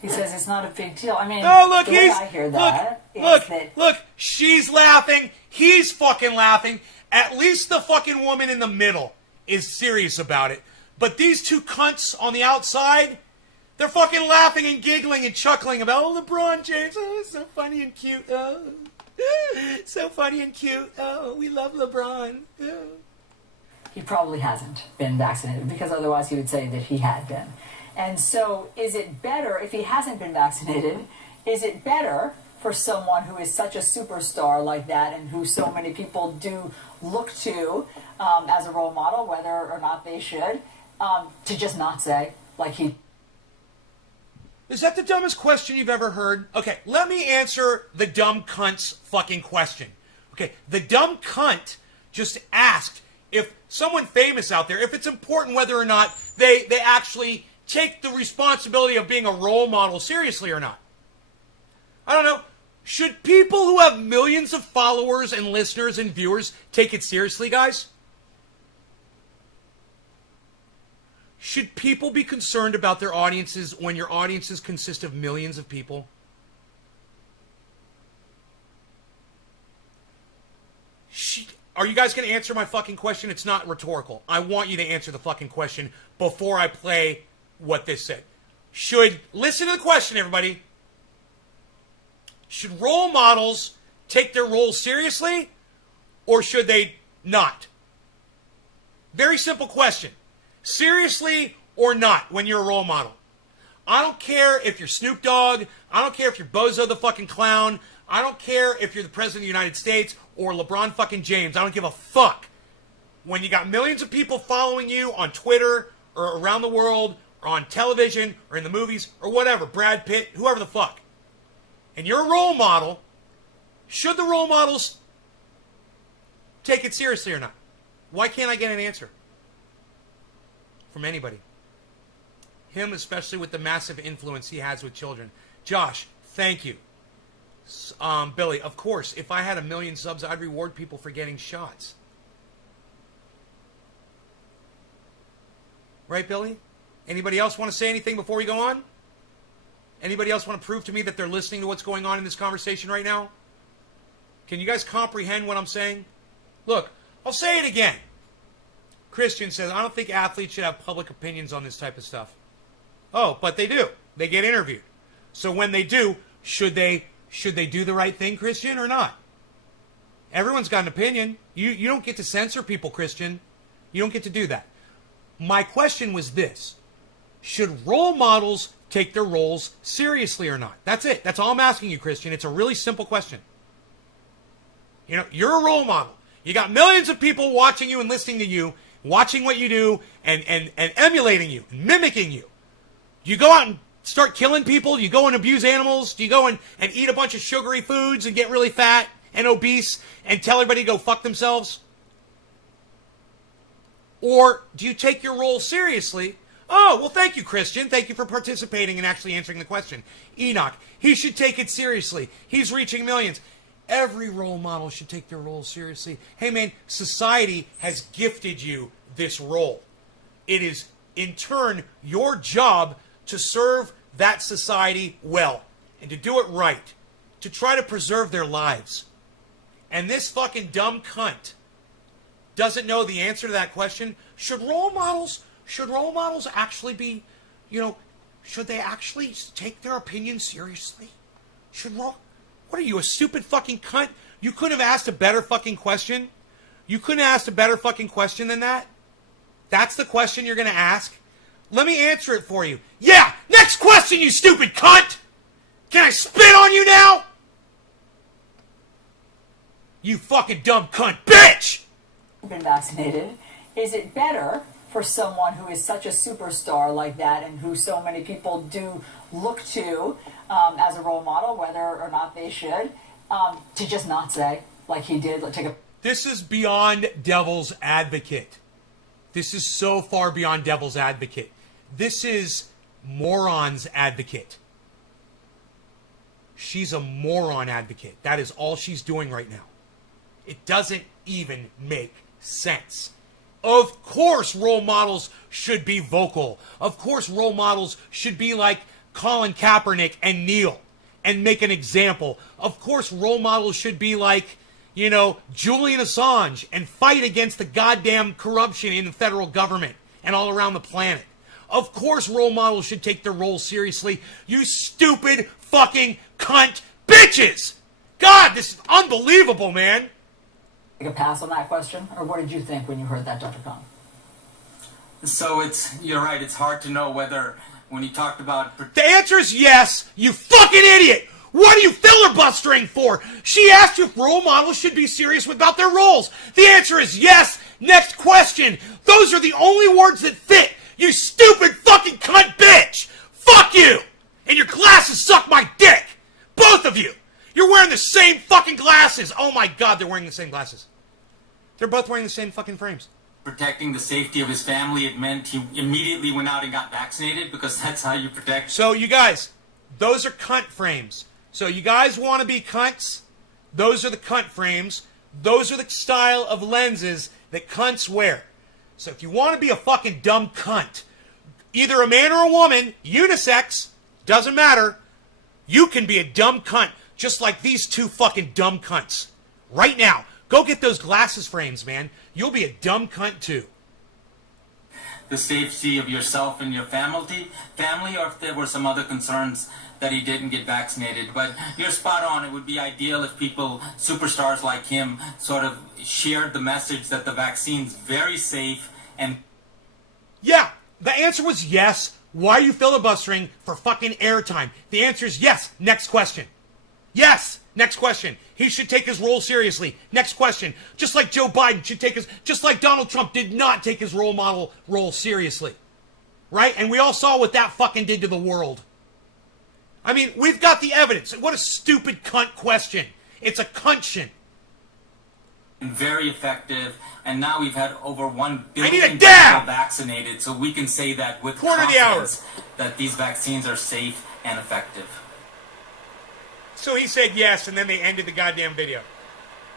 He says it's not a big deal. I mean, oh, look, the way I hear that look, she's laughing, he's fucking laughing, At least the fucking woman in the middle is serious about it. But these two cunts on the outside, they're fucking laughing and giggling and chuckling about, oh, LeBron James, oh, so funny and cute, oh, so funny and cute, oh, we love LeBron, oh. He probably hasn't been vaccinated, because otherwise he would say that he had been. And so is it better, if he hasn't been vaccinated, is it better for someone who is such a superstar like that and who so many people do look to as a role model, whether or not they should, to just not say, like he... Is that the dumbest question you've ever heard? Okay, let me answer the dumb cunt's fucking question. Okay, the dumb cunt just asked if someone famous out there, if it's important whether or not they actually take the responsibility of being a role model seriously or not. I don't know. Should people who have millions of followers and listeners and viewers take it seriously, guys? Should people be concerned about their audiences when your audiences consist of millions of people? Are you guys going to answer my fucking question? It's not rhetorical. I want you to answer the fucking question before I play what this said. Listen to the question, everybody. Should role models take their roles seriously, or should they not? Very simple question. Seriously or not when you're a role model? I don't care if you're Snoop Dogg. I don't care if you're Bozo the fucking Clown. I don't care if you're the President of the United States or LeBron fucking James. I don't give a fuck. When you got millions of people following you on Twitter or around the world or on television or in the movies or whatever, Brad Pitt, whoever the fuck, and you're a role model, should the role models take it seriously or not? Why can't I get an answer from anybody? Him, especially with the massive influence he has with children. Josh, thank you. Billy, of course, if I had 1 million subs, I'd reward people for getting shots. Right, Billy? Anybody else want to say anything before we go on? Anybody else want to prove to me that they're listening to what's going on in this conversation right now? Can you guys comprehend what I'm saying? Look, I'll say it again. Christian says, I don't think athletes should have public opinions on this type of stuff. Oh, but they do. They get interviewed. So when they do, should they do the right thing, Christian, or not? Everyone's got an opinion. You don't get to censor people, Christian. You don't get to do that. My question was this. Should role models take their roles seriously or not? That's it. That's all I'm asking you, Christian. It's a really simple question. You know, you're a role model. You got millions of people watching you and listening to you, watching what you do, and emulating you, and mimicking you. Do you go out and start killing people? Do you go and abuse animals? Do you go and eat a bunch of sugary foods and get really fat and obese and tell everybody to go fuck themselves? Or do you take your role seriously? Oh, well, thank you, Christian. Thank you for participating and actually answering the question. Enoch, he should take it seriously. He's reaching millions. Every role model should take their role seriously. Hey, man, society has gifted you this role. It is, in turn, your job to serve that society well and to do it right, to try to preserve their lives. And this fucking dumb cunt doesn't know the answer to that question. Should role models actually be, should they actually take their opinion seriously? What are you, a stupid fucking cunt? You couldn't have asked a better fucking question? You couldn't have asked a better fucking question than that? That's the question you're going to ask? Let me answer it for you. Yeah! Next question, you stupid cunt! Can I spit on you now? You fucking dumb cunt bitch! Been vaccinated. Is it better for someone who is such a superstar like that and who so many people do look to as a role model, whether or not they should, to just not say, like he did, This is beyond devil's advocate. This is so far beyond devil's advocate. This is moron's advocate. She's a moron advocate. That is all she's doing right now. It doesn't even make sense. Of course role models should be vocal. Of course role models should be like Colin Kaepernick and kneel and make an example. Of course role models should be like, you know, Julian Assange and fight against the goddamn corruption in the federal government and all around the planet. Of course role models should take their role seriously. You stupid fucking cunt bitches! God, this is unbelievable, man. Take a pass on that question, or what did you think when you heard that, Dr. Khan? So you're right, it's hard to know whether, when he talked about... The answer is yes, you fucking idiot! What are you filibustering for? She asked you if role models should be serious about their roles. The answer is yes. Next question. Those are the only words that fit. You stupid fucking cunt bitch. Fuck you. And your glasses suck my dick. Both of you. You're wearing the same fucking glasses. Oh my God, they're wearing the same glasses. They're both wearing the same fucking frames. Protecting the safety of his family, it meant he immediately went out and got vaccinated, because that's how you protect... So you guys, those are cunt frames. So you guys want to be cunts? Those are the cunt frames. Those are the style of lenses that cunts wear. So if you want to be a fucking dumb cunt, either a man or a woman, unisex, doesn't matter, you can be a dumb cunt just like these two fucking dumb cunts. Right now, go get those glasses frames, man. You'll be a dumb cunt too. The safety of yourself and your family, or if there were some other concerns that he didn't get vaccinated. But you're spot on. It would be ideal if people, superstars like him, sort of shared the message that the vaccine's very safe and... Yeah, the answer was yes. Why are you filibustering for fucking airtime? The answer is yes. Next question. Yes. Next question. He should take his role seriously. Next question. Just like Joe Biden should take his... Just like Donald Trump did not take his role model role seriously. Right? And we all saw what that fucking did to the world. I mean, we've got the evidence. What a stupid cunt question. It's a cuntion. very effective, and now we've had over 1 I need a billion people dab! vaccinated, so we can say that with Quarter of the hour. confidence that these vaccines are safe and effective. So he said yes, and then they ended the goddamn video.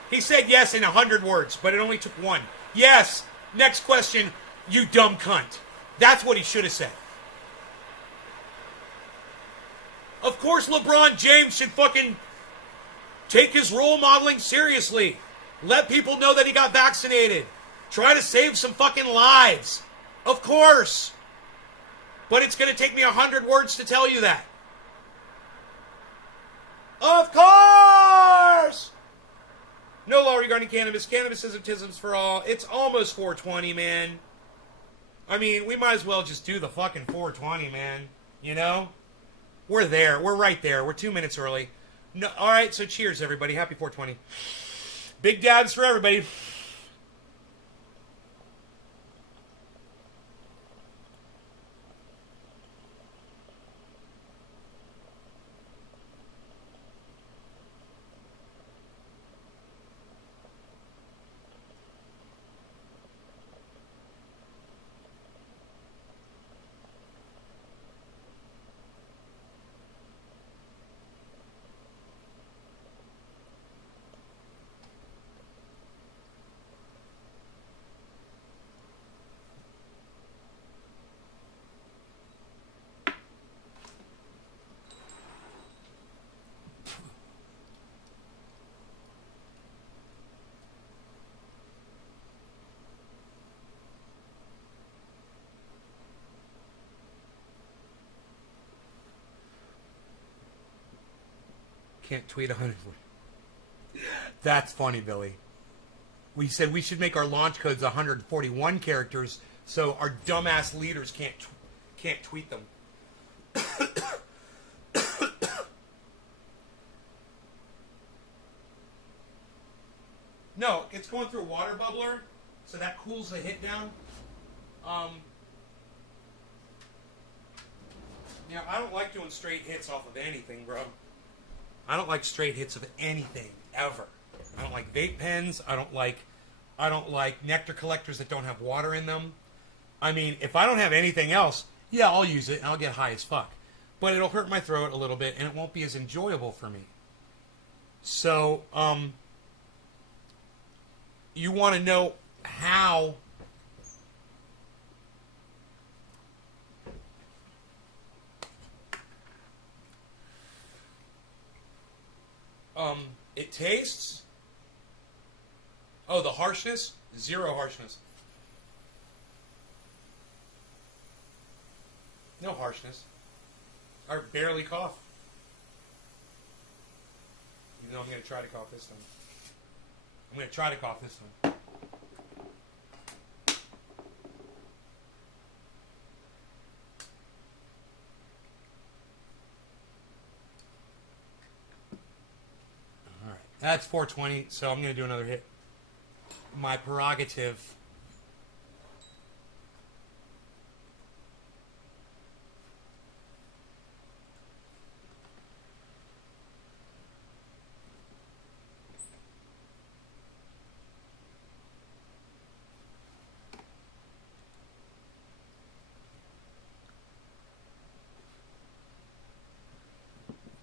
He said yes in 100 words, but it only took one. Yes. Next question, you dumb cunt. That's what he should have said. Of course LeBron James should fucking take his role modeling seriously. Let people know that he got vaccinated. Try to save some fucking lives. Of course. But it's going to take me 100 words to tell you that. Of course! No law regarding cannabis. Cannabis is autism's for all. It's almost 420, man. I mean, we might as well just do the fucking 420, man. You know? We're there. We're right there. We're 2 minutes early. No, all right, so cheers, everybody. Happy 420. Big dabs for everybody. Can't tweet 100. That's funny, Billy. We said we should make our launch codes 141 characters so our dumbass leaders can't tweet them. No, it's going through a water bubbler, so that cools the hit down. Yeah, I don't like doing straight hits off of anything, bro. I don't like straight hits of anything, ever. I don't like vape pens. I don't like nectar collectors that don't have water in them. I mean, if I don't have anything else, yeah, I'll use it and I'll get high as fuck. But it'll hurt my throat a little bit and it won't be as enjoyable for me. So, you want to know how it tastes? Oh, the harshness? Zero harshness. No harshness. I barely cough. Even though I'm going to try to cough this time. I'm going to try to cough this time. Alright. That's 420, so I'm going to do another hit. My prerogative.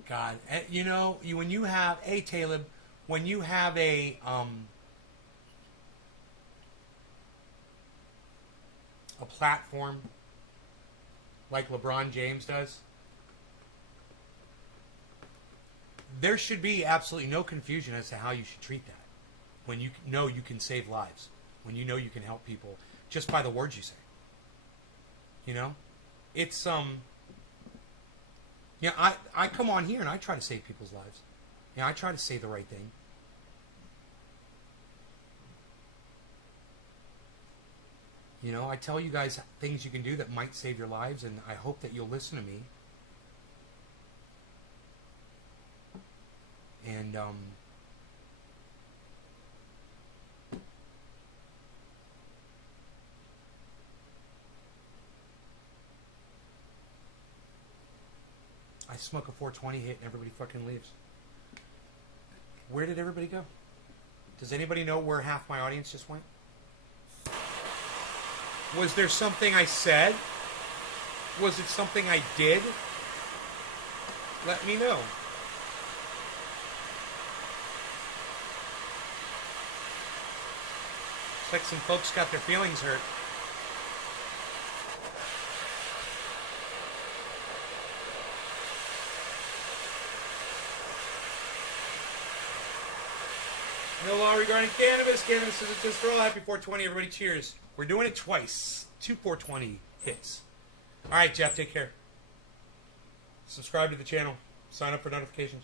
God, you know, when you have Taleb, when you have a platform like LeBron James does, there should be absolutely no confusion as to how you should treat that. When you know you can save lives, when you know you can help people just by the words you say. You know, it's yeah, I come on here and I try to save people's lives. Yeah, I try to say the right thing. You know, I tell you guys things you can do that might save your lives, and I hope that you'll listen to me. And I smoke a 420 hit and everybody fucking leaves. Where did everybody go? Does anybody know where half my audience just went? Was there something I said? Was it something I did? Let me know. Looks like some folks got their feelings hurt. No law regarding cannabis. Cannabis is just for all. Happy 420, everybody. Cheers. We're doing it twice. 2 420 hits. All right, Jeff, take care. Subscribe to the channel. Sign up for notifications.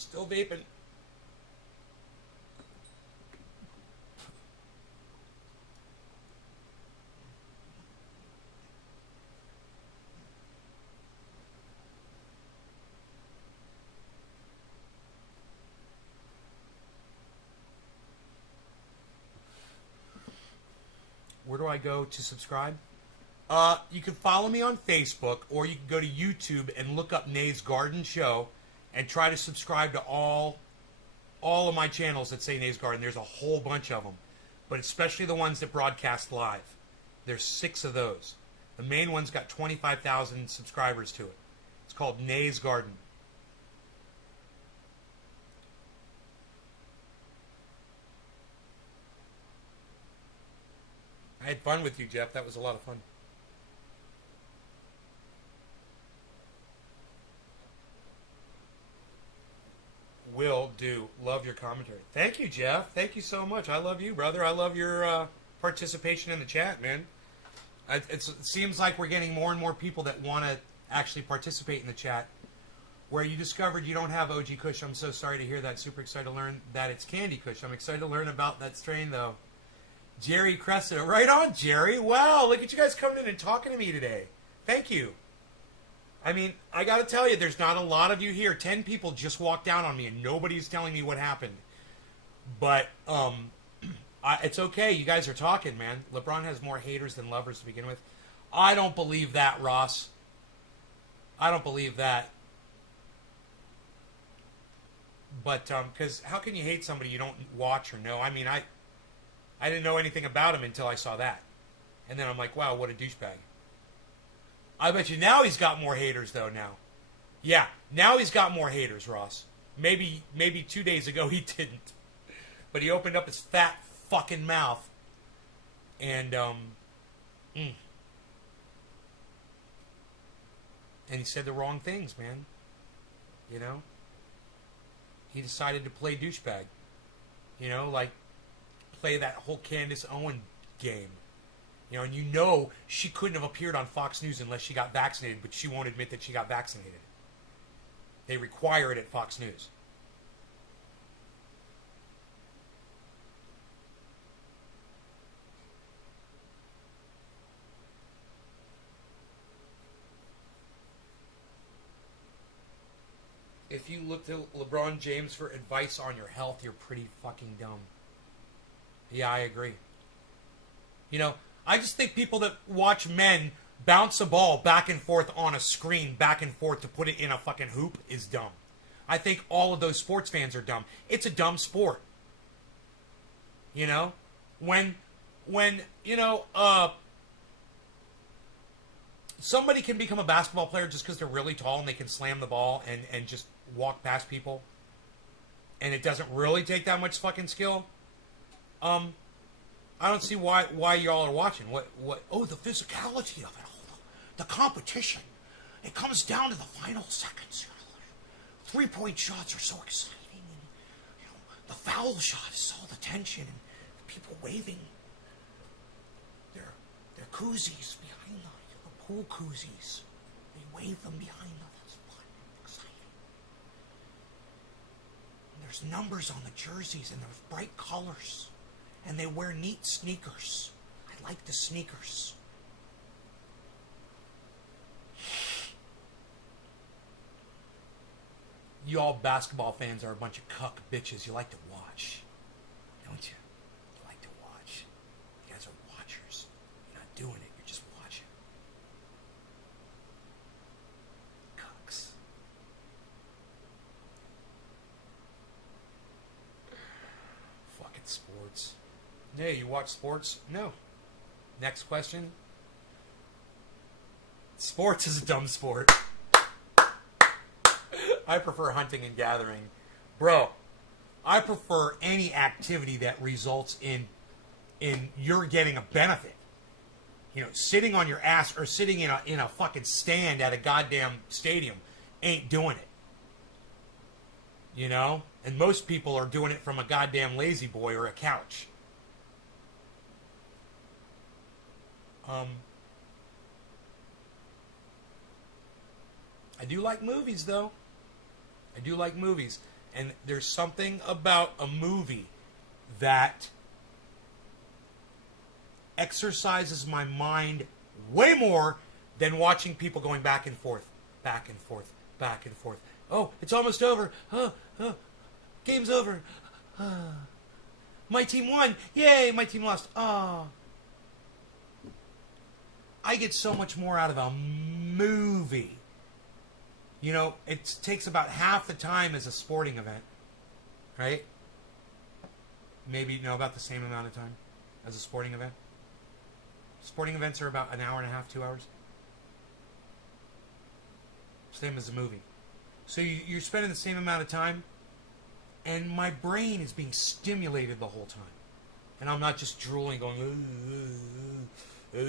Still vaping. Where do I go to subscribe? You can follow me on Facebook, or you can go to YouTube and look up Nay's Garden Show and try to subscribe to all of my channels that say Nay's Garden. There's a whole bunch of them, but especially the ones that broadcast live. There's 6 of those. The main one's got 25,000 subscribers to it. It's called Nay's Garden. I had fun with you, Jeff. That was a lot of fun. Will do. Love your commentary. Thank you, Jeff. Thank you so much. I love you, brother. I love your participation in the chat, man. It seems like we're getting more and more people that want to actually participate in the chat. Where you discovered you don't have OG Kush. I'm so sorry to hear that. Super excited to learn that it's Candy Kush. I'm excited to learn about that strain, though. Jerry Cressida. Right on, Jerry. Wow, look at you guys coming in and talking to me today. Thank you. I mean, I got to tell you, there's not a lot of you here. 10 people just walked down on me, and nobody's telling me what happened. But I It's okay. You guys are talking, man. LeBron has more haters than lovers to begin with. I don't believe that, Ross. I don't believe that. But, because how can you hate somebody you don't watch or know? I mean, I didn't know anything about him until I saw that. And then I'm like, wow, what a douchebag. I bet you now he's got more haters, though, now. Yeah, now he's got more haters, Ross. Maybe 2 days ago he didn't. But he opened up his fat fucking mouth. And, and he said the wrong things, man. You know? He decided to play douchebag. You know, like, play that whole Candace Owen game. You know, and you know she couldn't have appeared on Fox News unless she got vaccinated, but she won't admit that she got vaccinated. They require it at Fox News. If you look to LeBron James for advice on your health, you're pretty fucking dumb. Yeah, I agree. You know, I just think people that watch men bounce a ball back and forth on a screen, back and forth to put it in a fucking hoop is dumb. I think all of those sports fans are dumb. It's a dumb sport. You know? When you know, somebody can become a basketball player just because they're really tall and they can slam the ball and just walk past people, and it doesn't really take that much fucking skill. I don't see why y'all are watching. What? Oh, the physicality of it all, the competition. It comes down to the final seconds. 3-point shots are so exciting, and you know, the foul shot is all the tension and people waving their koozies behind the pool koozies. They wave them behind them. That's fun, exciting. And there's numbers on the jerseys and there's bright colors. And they wear neat sneakers. I like the sneakers. You all basketball fans are a bunch of cuck bitches. You like to watch, don't you? You like to watch. You guys are watchers. You're not doing it. You're just watching. Cucks. Fucking sports. Hey, you watch sports? No. Next question. Sports is a dumb sport. I prefer hunting and gathering. Bro, I prefer any activity that results in you're getting a benefit. You know, sitting on your ass or sitting in a fucking stand at a goddamn stadium ain't doing it. You know? And most people are doing it from a goddamn lazy boy or a couch. I do like movies, though. I do like movies. And there's something about a movie that exercises my mind way more than watching people going back and forth, back and forth, back and forth. Oh, it's almost over. Game's over. My team won. Yay, my team lost. I get so much more out of a movie. You know, it takes about half the time as a sporting event, right? Maybe, no, about the same amount of time as a sporting event. Sporting events are about an hour and a half, 2 hours. Same as a movie. So you're spending the same amount of time, and my brain is being stimulated the whole time. And I'm not just drooling, going, look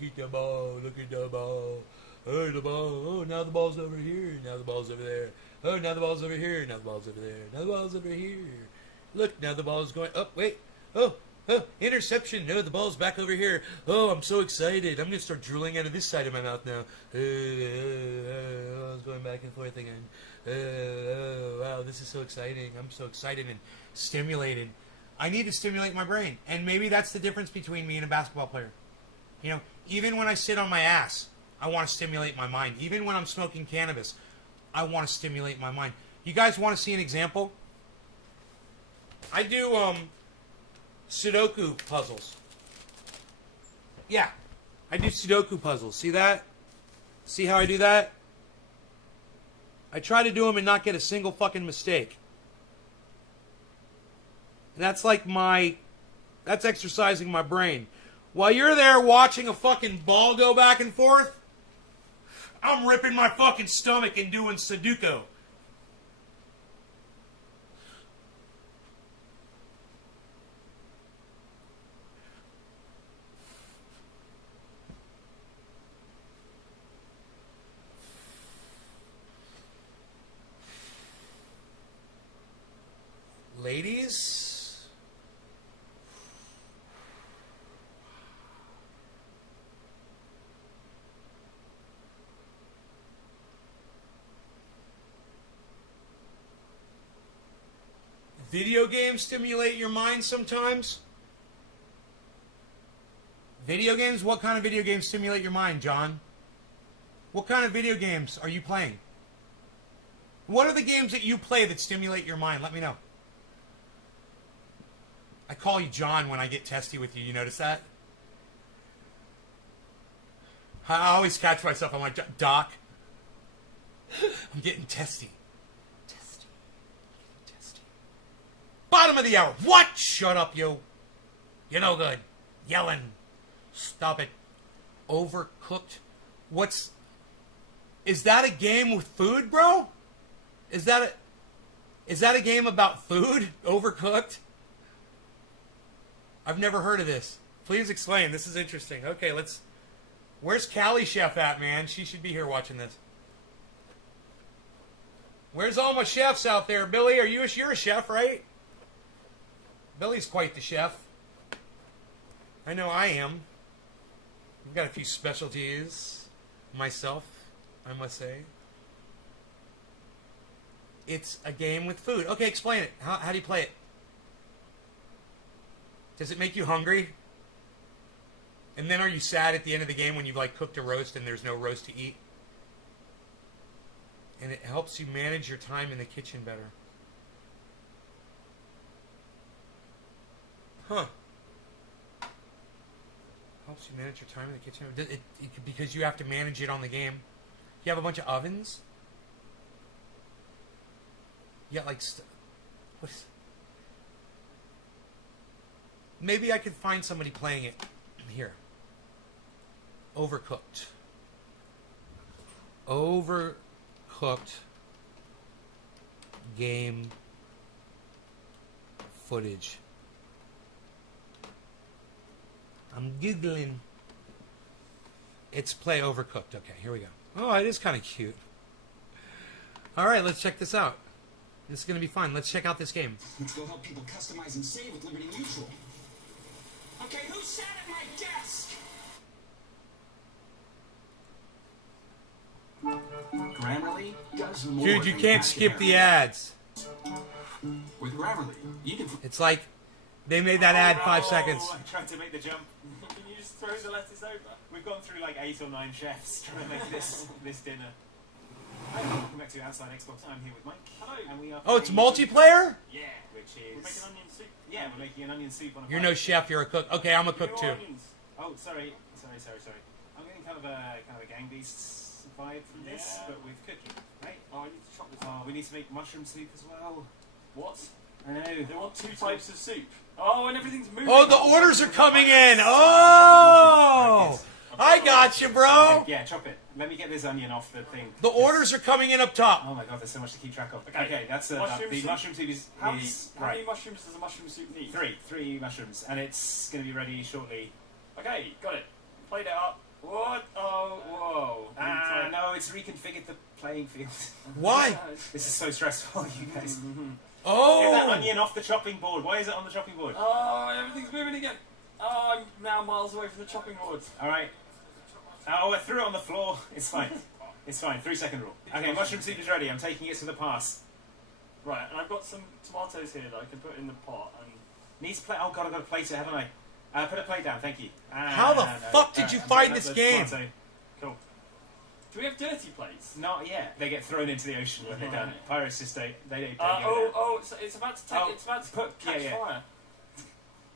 at the ball, look at the ball. Oh, the ball. Oh, now the ball's over here. Now the ball's over there. Oh, now the ball's over here. Now the ball's over there. Now the ball's over here. Look, now the ball's going. Oh, wait. Oh, interception. No, the ball's back over here. Oh, I'm so excited. I'm going to start drooling out of this side of my mouth now. It's going back and forth again. Wow, this is so exciting. I'm so excited and stimulated. I need to stimulate my brain. And maybe that's the difference between me and a basketball player. You know, even when I sit on my ass, I want to stimulate my mind. Even when I'm smoking cannabis, I want to stimulate my mind. You guys want to see an example? I do Sudoku puzzles. Yeah, I do Sudoku puzzles. See that? See how I do that? I try to do them and not get a single fucking mistake. And that's like that's exercising my brain. While you're there watching a fucking ball go back and forth, I'm ripping my fucking stomach and doing Sudoku. Ladies, video games stimulate your mind sometimes. Video games? What kind of video games stimulate your mind, John? What kind of video games are you playing? What are the games that you play that stimulate your mind? Let me know. I call you John when I get testy with you. You notice that? I always catch myself. I'm like, Doc, I'm getting testy. Testy. Testy. Bottom of the hour. What? Shut up, you. You're no good. Yelling. Stop it. Overcooked. Is that a game with food, bro? Is that a game about food? Overcooked? I've never heard of this. Please explain. This is interesting. Okay, where's Callie Chef at, man? She should be here watching this. Where's all my chefs out there? Billy, you're a chef, right? Billy's quite the chef. I know I am. I've got a few specialties myself, I must say. It's a game with food. Okay, explain it. How do you play it? Does it make you hungry? And then are you sad at the end of the game when you've like cooked a roast and there's no roast to eat? And it helps you manage your time in the kitchen better. Huh. Helps you manage your time in the kitchen. Because you have to manage it on the game. You have a bunch of ovens? You got like... what is... Maybe I could find somebody playing it here. Overcooked. Overcooked game footage. I'm Googling. It's play Overcooked. Okay, here we go. Oh, it is kind of cute. All right, let's check this out. This is going to be fun. Let's check out this game. Let's go help people customize and save with Liberty Mutual. Okay, who sat at my desk? Grammarly does more. Dude, you than can't skip the ads. With Grammarly, you can. It's like they made that ad 5 seconds. I tried to make the jump. Can you just throw the lettuce over? We've gone through like 8 or 9 chefs trying to make this dinner. Hi, welcome back to Outside Xbox. I'm here with Mike. Hello. And we are Oh, it's playing- multiplayer? Yeah, which is... We're making onion soup. Yeah, we're making an onion soup on a You're fire. no chef, you're a cook. Okay, I'm a cook No too. onions. Oh, sorry. I'm getting kind of a Gang Beasts vibe from this, Yeah. but with cooking, right? Oh, I need to chop this. Oh, we need to make mushroom soup as well. What? I know. They want 2 types of soup. Oh, and everything's moving. Oh, the orders are coming in. Oh! I got you, bro. Yeah, chop it. Let me get this onion off the thing. The orders are coming in up top. Oh my god, there's so much to keep track of. Okay. Okay, that's Mushroom the soup. mushroom soup is How many right. mushrooms does a mushroom soup need? Three mushrooms, and it's going to be ready shortly. Okay, got it. Played it up. What? Oh, whoa. No, it's reconfigured the playing field. Why? This is so stressful, you guys. Get that Oh! onion off the chopping board. Why is it on the chopping board? Oh, everything's moving again. Oh, I'm now miles away from the chopping board. All right. Oh, I threw it on the floor. It's fine. It's fine. 3-second rule. Okay, mushroom soup is ready. I'm taking it to the pass. Right, and I've got some tomatoes here that I can put in the pot. And Needs to play. Oh god, I've got to plate it, haven't I? Put a plate down. Thank you. How the fuck did you find this game? Cool. do we have dirty plates? Not yet. They get thrown into the ocean when they're done. Pirates just they don't go down. It's about to take. Oh, It's about to put- catch yeah. fire.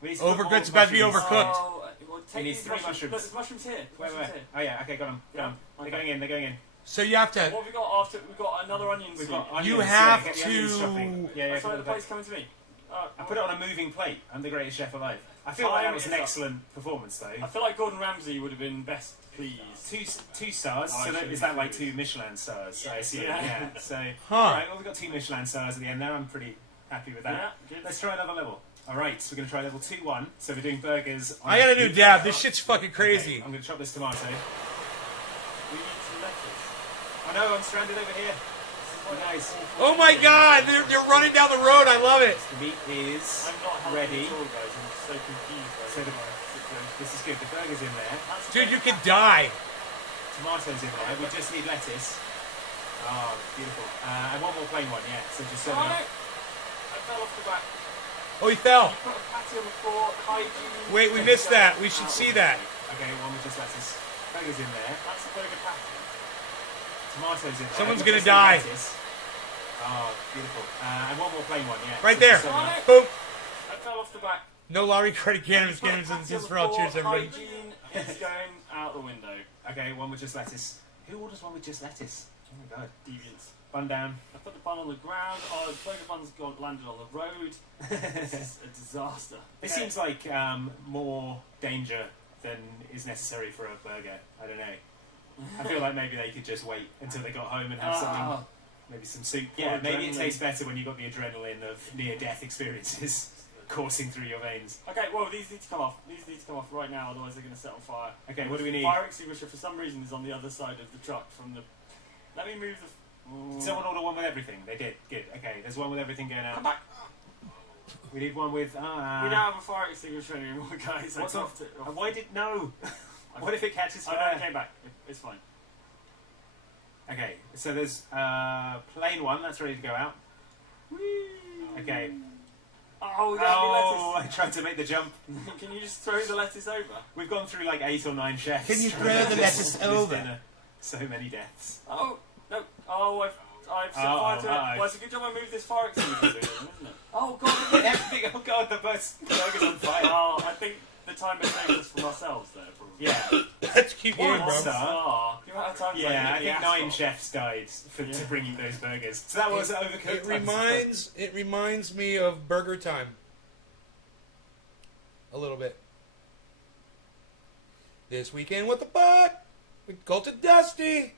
We need to put more It's about to be mushrooms. overcooked. Oh, well, take need these 3 mushrooms. mushrooms. Look, there's mushrooms here. Wait, Mushrooms wait. here. Oh yeah, okay, got them. Yeah, They're okay. going in. They're going in. So you have to. What have we got after? We've got another onion We've soup. got onions. You have get the onions to- chopping. Yeah, That's put why it the on the plate's coming to me. I put it on a moving plate. I'm the greatest chef alive. I feel like that was an Time is up. excellent performance, though. I feel like Gordon Ramsay would have been best pleased. Two stars. Oh, I So that, should is be that like pleased. 2 Michelin stars? I assume. Yeah. Yeah. So, Huh. alright, well, we've got 2 Michelin stars at the end there. I'm pretty happy with that. Yeah, good. Let's try another level. Alright, so we're going to try level 2-1. So we're doing burgers. On I got a new dab. This shit's fucking crazy. Okay, I'm going to chop this tomato. We need some lettuce. Oh no, I'm stranded over here. You guys, Oh my god, they're running down the road. I love it. the meat is I'm not helping ready. at all, guys. I'm so confused. So this is good. The burger's in there. Dude, you could die. Tomatoes in there. We just need lettuce. Oh, beautiful. And one more plain one, yeah. So just Oh, serve no. it up. I fell off the back. Oh, he fell. Put a patty on the floor. Hygiene. Wait, we missed that. We should see that. Okay, one with just lettuce. Burger's in there. That's a burger patty. Tomatoes in there. Someone's We gonna just need die. lettuce. Oh, beautiful. And one more plain one, yeah. Right So there. just serve it up. Boom. I fell off the back. No lottery credit cannons. Put a Cannons patty on is the for all. floor. Cheers, everybody. Hygiene is going out the window. Okay, one with just lettuce. Who orders one with just lettuce? Oh my god. Deviants. Bun down. I put the bun on the ground. Oh, the burger bun's landed on the road. This is a disaster. It Okay. seems like more danger than is necessary for a burger. I don't know. I feel like maybe they could just wait until they got home and have something, maybe some soup. Yeah, maybe it adrenaline. tastes better when you've got the adrenaline of near-death experiences coursing through your veins. Okay, well, these need to come off. These need to come off right now, otherwise they're going to set on fire. Okay, what do we need? Fire extinguisher, for some reason, is on the other side of the truck from the... Let me move the... Did someone order one with everything? They did. Good. Okay, there's one with everything going out. Come back! We need one with... We don't have a fire extinguisher anymore, guys. I What's dropped off? it. Why did... No! What if it catches Oh, fire? no, it came back. It's fine. Okay, so there's plain one, that's ready to go out. Okay. Oh, we got Oh, the I tried to make the jump. lettuce. Can you just throw the lettuce over? We've gone through like 8 or 9 chefs. Can you trying throw to the make lettuce this over? dinner. So many deaths. Oh, no. Oh, I've set fire to it. Well, it's a good job I moved this fire extinguisher, isn't it? Oh, God. Everything, oh god, the burger's on fire. Oh, I think the time it saved us from ourselves there, probably. Yeah, Let's keep going, One bro. star. The amount of times Yeah, I hit the think 9 asphalt. chefs died to bringing those burgers. So that was overcooked. It reminds me of Burger Time. A little bit. This weekend, what the fuck? We call to Dusty.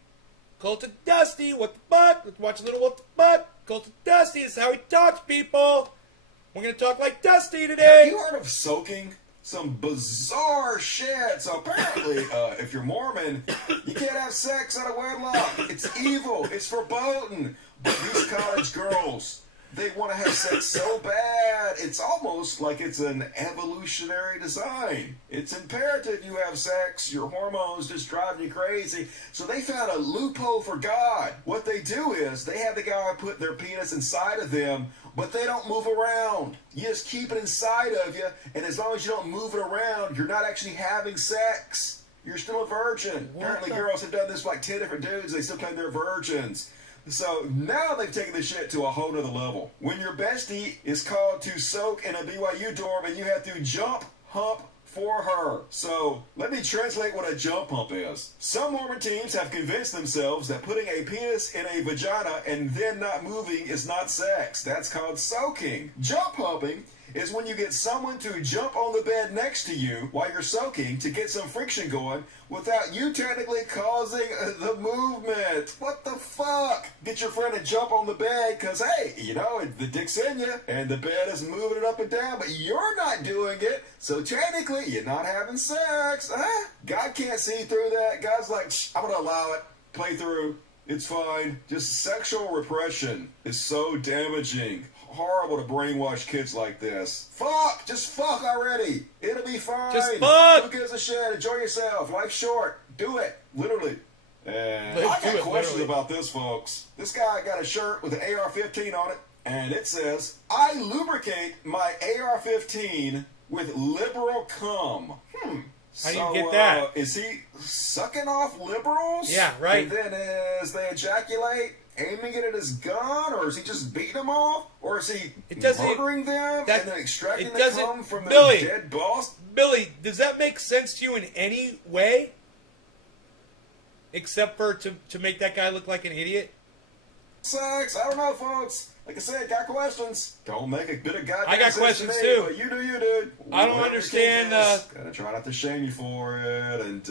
Call to Dusty. What the fuck? Let's watch a little what the fuck. Call to Dusty. This is how he talks, people. We're gonna talk like Dusty Have today. you heard of soaking? Some bizarre shit. So apparently, if you're Mormon, you can't have sex out of wedlock. It's evil. It's verboten. But these college girls, they want to have sex so bad. It's almost like it's an evolutionary design. It's imperative you have sex. Your hormones just drive you crazy. So they found a loophole for God. What they do is they have the guy put their penis inside of them, but they don't move around. You just keep it inside of you, and as long as you don't move it around, you're not actually having sex. You're still a virgin. Apparently girls have done this with like 10 different dudes. They still claim they're virgins. So now they've taken this shit to a whole nother level. When your bestie is called to soak in a BYU dorm and you have to jump hump for her. So let me translate what a jump hump is. Some Mormon teams have convinced themselves that putting a penis in a vagina and then not moving is not sex. That's called soaking. Jump humping is when you get someone to jump on the bed next to you while you're soaking to get some friction going without you technically causing the movement. What the fuck? Get your friend to jump on the bed because, hey, you know, the dick's in you and the bed is moving it up and down, but you're not doing it, so technically you're not having sex. God can't see through that. God's like, I'm going to allow it. Play through. It's fine. Just sexual repression is so damaging. Horrible to brainwash kids like this. Fuck! Just fuck already. It'll be fine. Just fuck! Who gives a shit? Enjoy yourself. Life's short. Do it. Literally. And Do I got it, questions literally. about this, folks. This guy got a shirt with an AR-15 on it, and it says, I lubricate my AR-15 with liberal cum. How do you get that? Is he sucking off liberals? Yeah, right. And then as they ejaculate aiming it at his gun, or is he just beating them off, or is he It doesn't- murdering them that- and then extracting it the doesn't- cum from their Billy! dead boss? Billy, does that make sense to you in any way? Except for to make that guy look like an idiot? Sex? I don't know, folks. Like I said, got questions. Don't make a bit of goddamn I got sense questions, to me, too. But you do you, dude. I don't Whatever your understand, kink is, Gotta try not to shame you for it. And,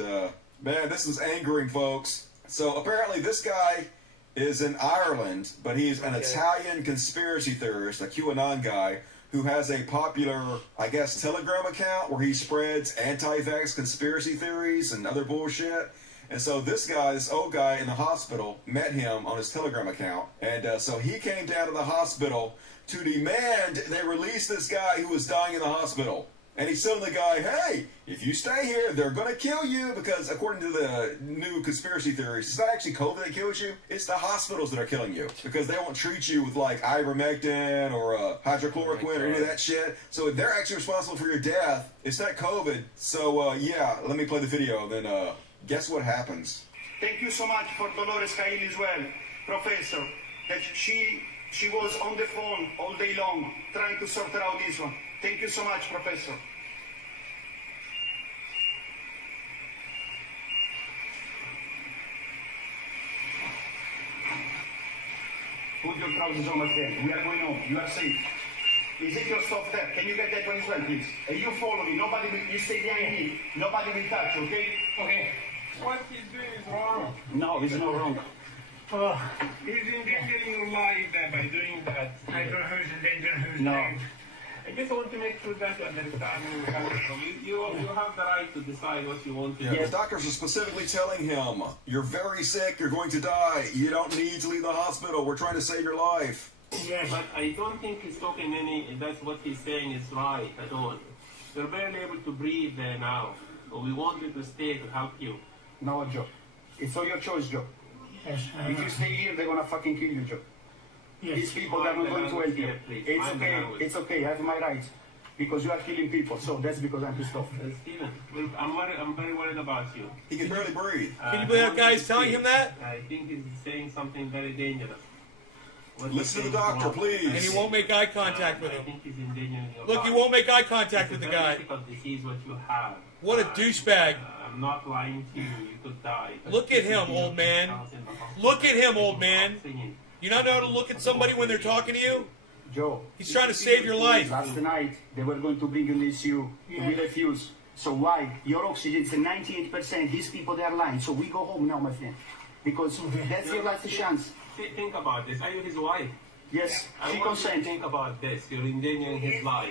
man, this is angering, folks. So, apparently this guy is in Ireland, but he's an Italian conspiracy theorist, a QAnon guy, who has a popular, I guess, Telegram account where he spreads anti-vax conspiracy theories and other bullshit. And so this old guy in the hospital, met him on his Telegram account. And so he came down to the hospital to demand they release this guy who was dying in the hospital. And he's telling the guy, hey, if you stay here, they're going to kill you because according to the new conspiracy theories, it's not actually COVID that kills you. It's the hospitals that are killing you because they won't treat you with like ivermectin or hydrochloroquine or any of that shit. So they're actually responsible for your death. It's not COVID. So, yeah, let me play the video. Then guess what happens? Thank you so much for Dolores Cahill as well, Professor, that she was on the phone all day long trying to sort out this one. Thank you so much, Professor. Put your trousers on, my friend. We are going home. You are safe. Is it your stuff there? Can you get that one as well, please? You follow me. Nobody will, you stay behind me. Nobody will touch, okay? Okay. What he's doing is wrong. No, it's not wrong. He's endangering your life by doing that. I don't know who's endangering who's No. life. I just want to make sure that you understand where you're coming from. You have the right to decide what you want to Yeah, do. the doctors are specifically telling him, you're very sick, you're going to die, you don't need to leave the hospital, we're trying to save your life. Yes. But I don't think he's talking that's what he's saying is right at all. You're barely able to breathe there now. So we want you to stay to help you. No, Joe. It's all your choice, Joe. Yes. If you stay here, they're gonna fucking kill you, Joe. These people are not going to help you. It's okay. It's okay. I have my rights because you are killing people. So that's because I'm pissed off. Steven, I'm very worried about you. He can barely breathe. Can you believe that guy's telling him that? I think he's saying something very dangerous. What he's Listen to saying the is doctor, wrong. please. And he won't make eye contact with I him. think he's endangering your Look, he life. won't make eye contact with It's the a very guy. difficult disease what you have. What a douchebag. I'm not lying to you. You could die. Look at him, old man. Look at him, old man. You not know how to look at somebody when they're talking to you? Joe. He's trying to save your life. Last night they were going to bring you this you. We refuse. So why? Your oxygen is 98%. These people they are lying. So we go home now, my friend, because that's your last chance. Think about this. Are you his wife? Yes, I she want you to consent. think about this. You're endangering his life.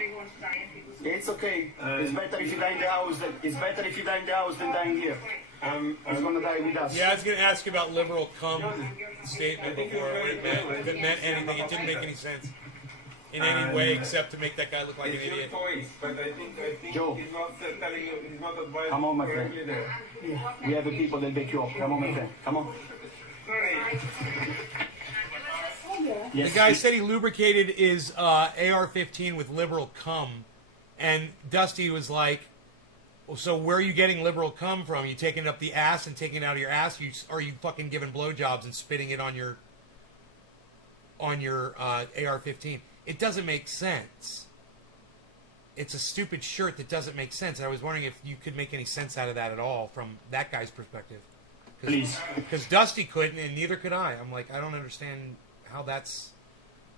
It's okay. It's better if you die in the house. It's better if you die in the house than dying here. He's gonna die with us. Yeah, I was going to ask you about liberal cum statement before, what it meant. If it meant anything, it didn't make any sense in any way except to make that guy look like an It's your idiot. choice, but I think Joe. he's not telling you, he's not advising Come on, my correctly friend. there. We have the people that back you up. Come on, my friend. Come on. Sorry. The guy said he lubricated his AR-15 with liberal cum, and Dusty was like, well, so where are you getting liberal cum from? You taking it up the ass and taking it out of your ass? Are you fucking giving blowjobs and spitting it on your AR-15? It doesn't make sense. It's a stupid shirt that doesn't make sense. I was wondering if you could make any sense out of that at all from that guy's perspective. Please. Because Dusty couldn't, and neither could I. I'm like, I don't understand how that's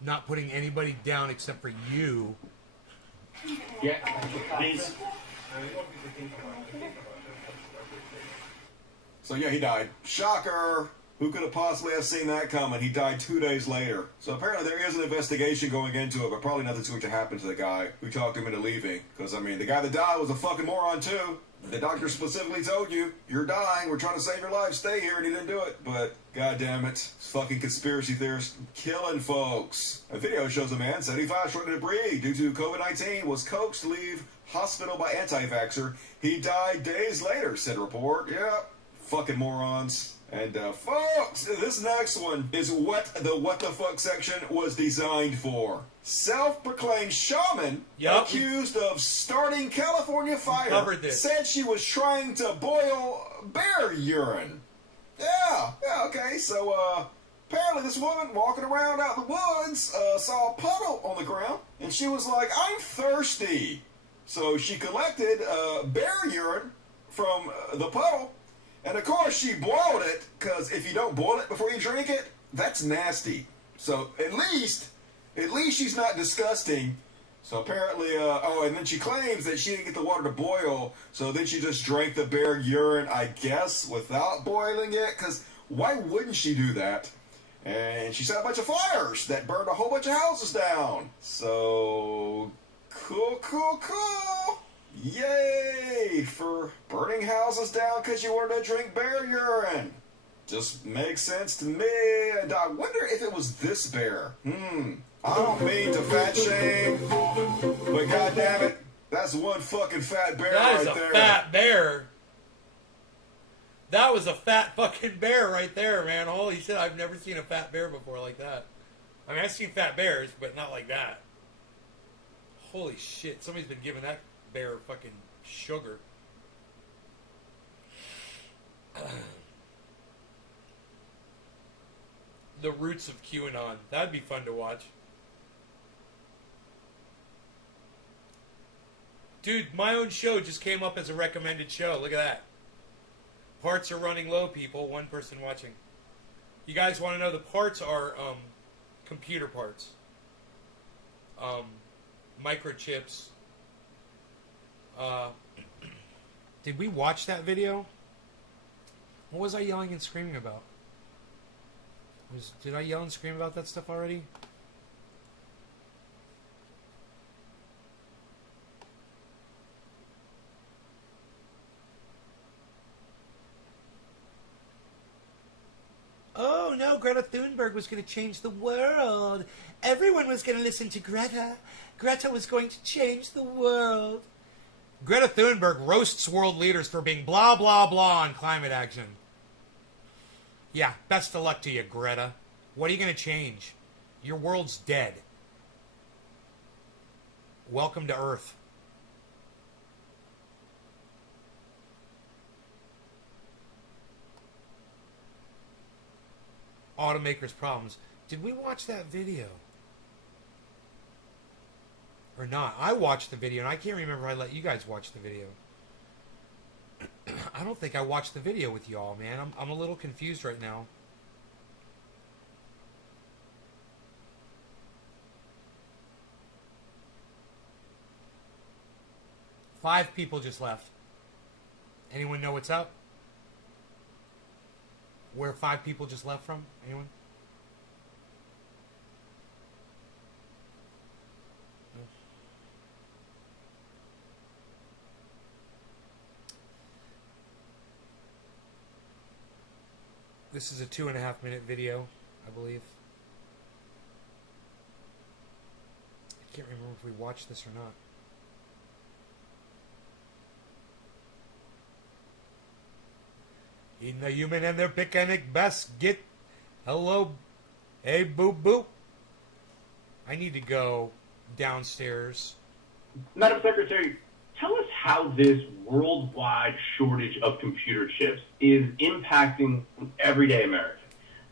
not putting anybody down except for you. Yeah. Please. So yeah, he died. Shocker! Who could have possibly have seen that coming? He died 2 days later. So apparently there is an investigation going into it, but probably nothing's going to happen to the guy who talked him into leaving. Because, I mean, the guy that died was a fucking moron, too. The doctor specifically told you, you're dying, we're trying to save your life, stay here, and he didn't do it. But, god damn it, fucking conspiracy theorists killing folks. A video shows a man, 75, struggling to breathe due to COVID-19, was coaxed to leave hospital by anti-vaxxer. He died days later, said report. Yep, fucking morons. And, folks, this next one is what the fuck section was designed for. Self-proclaimed shaman accused of starting California fire Covered this. said she was trying to boil bear urine. Yeah, okay, so, Apparently, this woman walking around out in the woods saw a puddle on the ground, and she was like, I'm thirsty. So she collected bear urine from the puddle, and of course she boiled it, because if you don't boil it before you drink it, that's nasty. So at least she's not disgusting. So apparently, and then she claims that she didn't get the water to boil, so then she just drank the bear urine, I guess, without boiling it, because why wouldn't she do that? And she set a bunch of fires that burned a whole bunch of houses down. So, cool. Yay for burning houses down because you wanted to drink bear urine. Just makes sense to me. And I wonder if it was this bear. I don't mean to fat shame, but goddammit, that's one fucking fat bear That is right a there. fat bear. That was a fat fucking bear right there, man. Holy shit, I've never seen a fat bear before like that. I mean, I've seen fat bears, but not like that. Holy shit, somebody's been giving that bear fucking sugar. The roots of QAnon. That'd be fun to watch. Dude, my own show just came up as a recommended show. Look at that. Parts are running low, people. One person watching. You guys want to know the parts are computer parts. Microchips. Did we watch that video? What was I yelling and screaming about? Did I yell and scream about that stuff already? Oh no, Greta Thunberg was going to change the world. Everyone was going to listen to Greta. Greta was going to change the world. Greta Thunberg roasts world leaders for being blah, blah, blah on climate action. Yeah, best of luck to you, Greta. What are you going to change? Your world's dead. Welcome to Earth. Automakers' problems. Did we watch that video? Or not? I watched the video, and I can't remember if I let you guys watch the video. I don't think I watched the video with y'all, man. I'm a little confused right now. Five people just left. Anyone know what's up? Where 5 people just left from? Anyone? No. This is a 2.5-minute video, I believe. I can't remember if we watched this or not. In the human and their picanic basket. Hello. Hey, boop, boop. I need to go downstairs. Madam Secretary, tell us how this worldwide shortage of computer chips is impacting everyday Americans.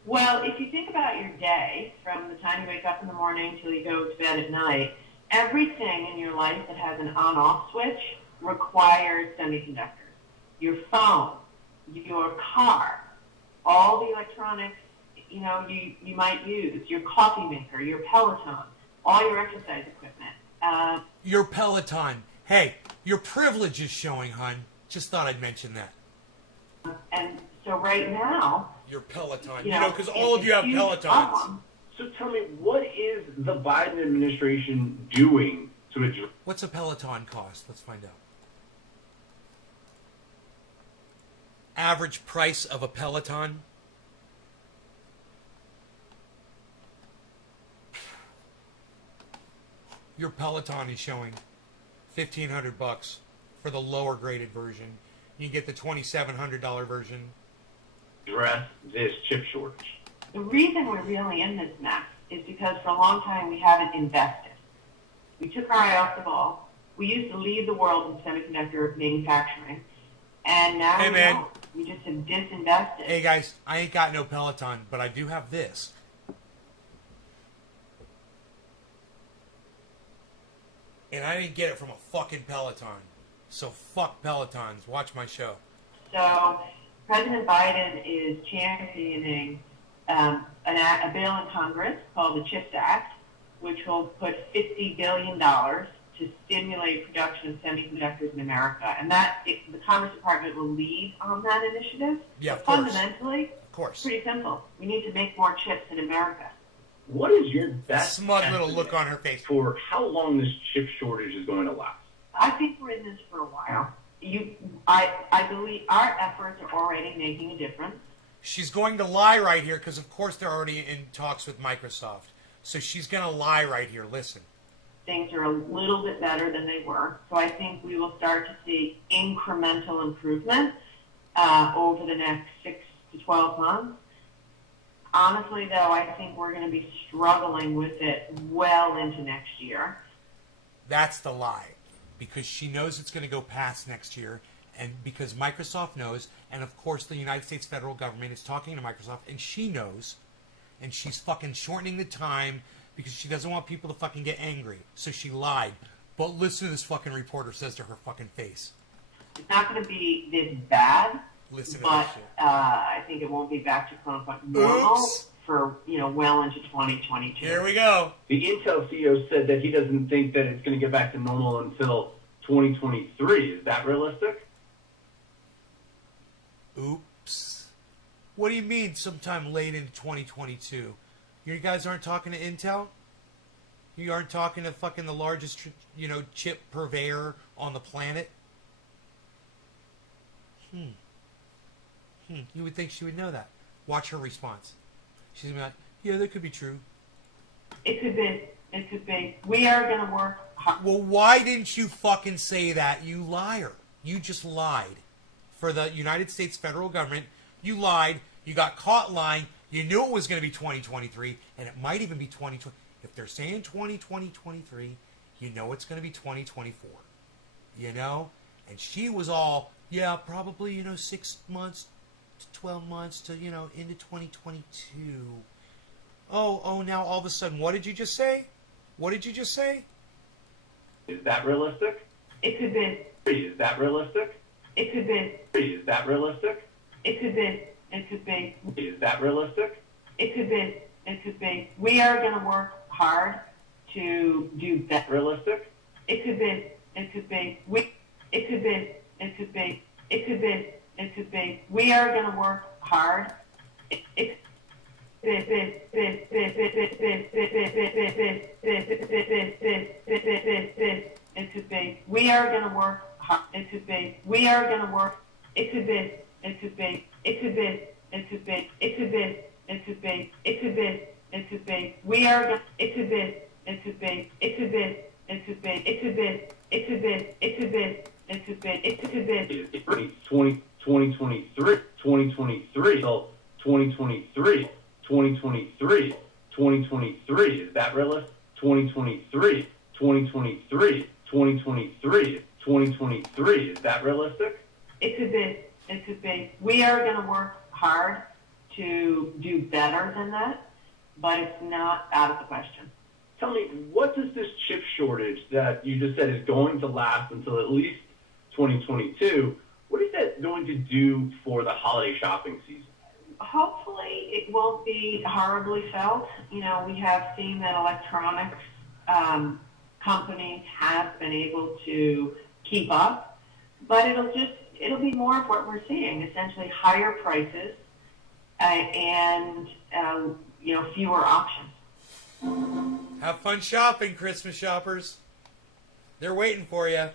Well, if you think about your day, from the time you wake up in the morning till you go to bed at night, everything in your life that has an on-off switch requires semiconductors. Your phone, your car, all the electronics, you might use, your coffee maker, your Peloton, all your exercise equipment. Your Peloton. Hey, your privilege is showing, hun. Just thought I'd mention that. And so right now... Your Peloton. Because all of you have Pelotons. So tell me, what is the Biden administration doing to address... What's a Peloton cost? Let's find out. Average price of a Peloton. Your Peloton is showing $1,500 for the lower graded version. You can get the $2,700 version. Address this chip shortage. The reason we're really in this mess is because for a long time we haven't invested. We took our eye off the ball. We used to lead the world in semiconductor manufacturing. And now We just have disinvested. Hey guys, I ain't got no Peloton, but I do have this. And I didn't get it from a fucking Peloton. So fuck Pelotons. Watch my show. So President Biden is championing a bill in Congress called the CHIPS Act, which will put $50 billion to stimulate production of semiconductors in America. And the Commerce Department will lead on that initiative. Yeah, but of course. fundamentally, Of course. it's pretty simple. We need to make more chips in America. What is your best Smug little estimate look on her face for how long this chip shortage is going to last? I think we're in this for a while. I believe our efforts are already making a difference. She's going to lie right here because, of course, they're already in talks with Microsoft. So she's going to lie right here. Listen. Things are a little bit better than they were. So I think we will start to see incremental improvement over the next 6 to 12 months. Honestly, though, I think we're going to be struggling with it well into next year. That's the lie. Because she knows it's going to go past next year. And because Microsoft knows. And, of course, the United States federal government is talking to Microsoft. And she knows. And she's fucking shortening the time because she doesn't want people to fucking get angry. So she lied. But listen to this fucking reporter says to her fucking face. It's not going to be this bad, Listen to but this shit. I think it won't be back to quote-unquote normal Oops. for, well into 2022. Here we go. The Intel CEO said that he doesn't think that it's going to get back to normal until 2023. Is that realistic? Oops. What do you mean sometime late into 2022? You guys aren't talking to Intel? You aren't talking to fucking the largest, chip purveyor on the planet? You would think she would know that. Watch her response. She's gonna be like, yeah, that could be true. It could be. It could be. We are going to work hard. Well, why didn't you fucking say that, you liar? You just lied. For the United States federal government, you lied. You got caught lying. You knew it was going to be 2023, and it might even be 2020. If they're saying 2023, you know it's going to be 2024. And she was all, yeah, probably, 6 months to 12 months to, into 2022. Oh, now all of a sudden, what did you just say? What did you just say? Is that realistic? It could be. Is that realistic? It could be. Is that realistic? It could be. It could be. Is that realistic? It could be. It could be. We are going to work hard to do that. Realistic? It could be. It could be. It could be. It could be. It could be. It could be. We are going to work hard. It could be. We are going to work hard. It could be. We are going to work. It could be. It could be. It could be. It could be. It could be. It could be. It could be. It could be. We are going. It could be. It could be. It could be. It could be. It could be. It could be. It could be. It could be. It could be. 2023, 2023, till 2023, 2023, 2023. Is that realistic? 2023, 2023, 2023, 2023. Is that realistic? It could be. It could be. We are going to work hard to do better than that, but it's not out of the question. Tell me, what does this chip shortage that you just said is going to last until at least 2022, what is that going to do for the holiday shopping season? Hopefully it won't be horribly felt. We have seen that electronics companies have been able to keep up, but it'll be more of what we're seeing, essentially higher prices and fewer options. Have fun shopping, Christmas shoppers. They're waiting for you.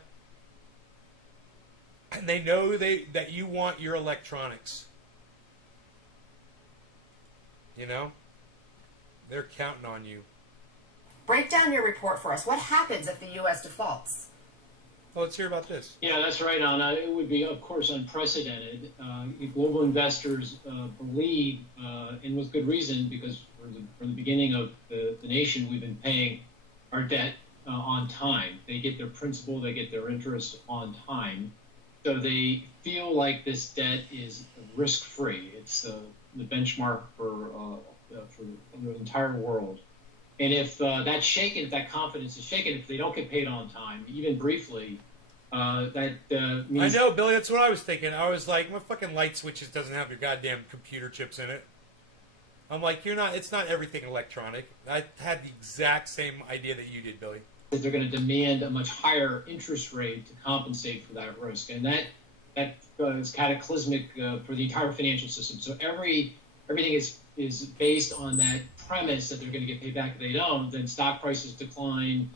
And they know that you want your electronics. They're counting on you. Break down your report for us. What happens if the U.S. defaults? Well, let's hear about this. Yeah, that's right, Anna. It would be, of course, unprecedented. Global investors believe, and with good reason, because from the beginning of the nation, we've been paying our debt on time. They get their principal, they get their interest on time. So they feel like this debt is risk-free. It's the benchmark for the entire world. And if that's shaken, if that confidence is shaken, if they don't get paid on time, even briefly, that means... I know, Billy, that's what I was thinking. I was like, my fucking light switches doesn't have your goddamn computer chips in it. I'm like, it's not everything electronic. I had the exact same idea that you did, Billy. They're going to demand a much higher interest rate to compensate for that risk. And that is cataclysmic for the entire financial system. So everything is based on that premise that they're going to get paid back. If they don't, then stock prices decline,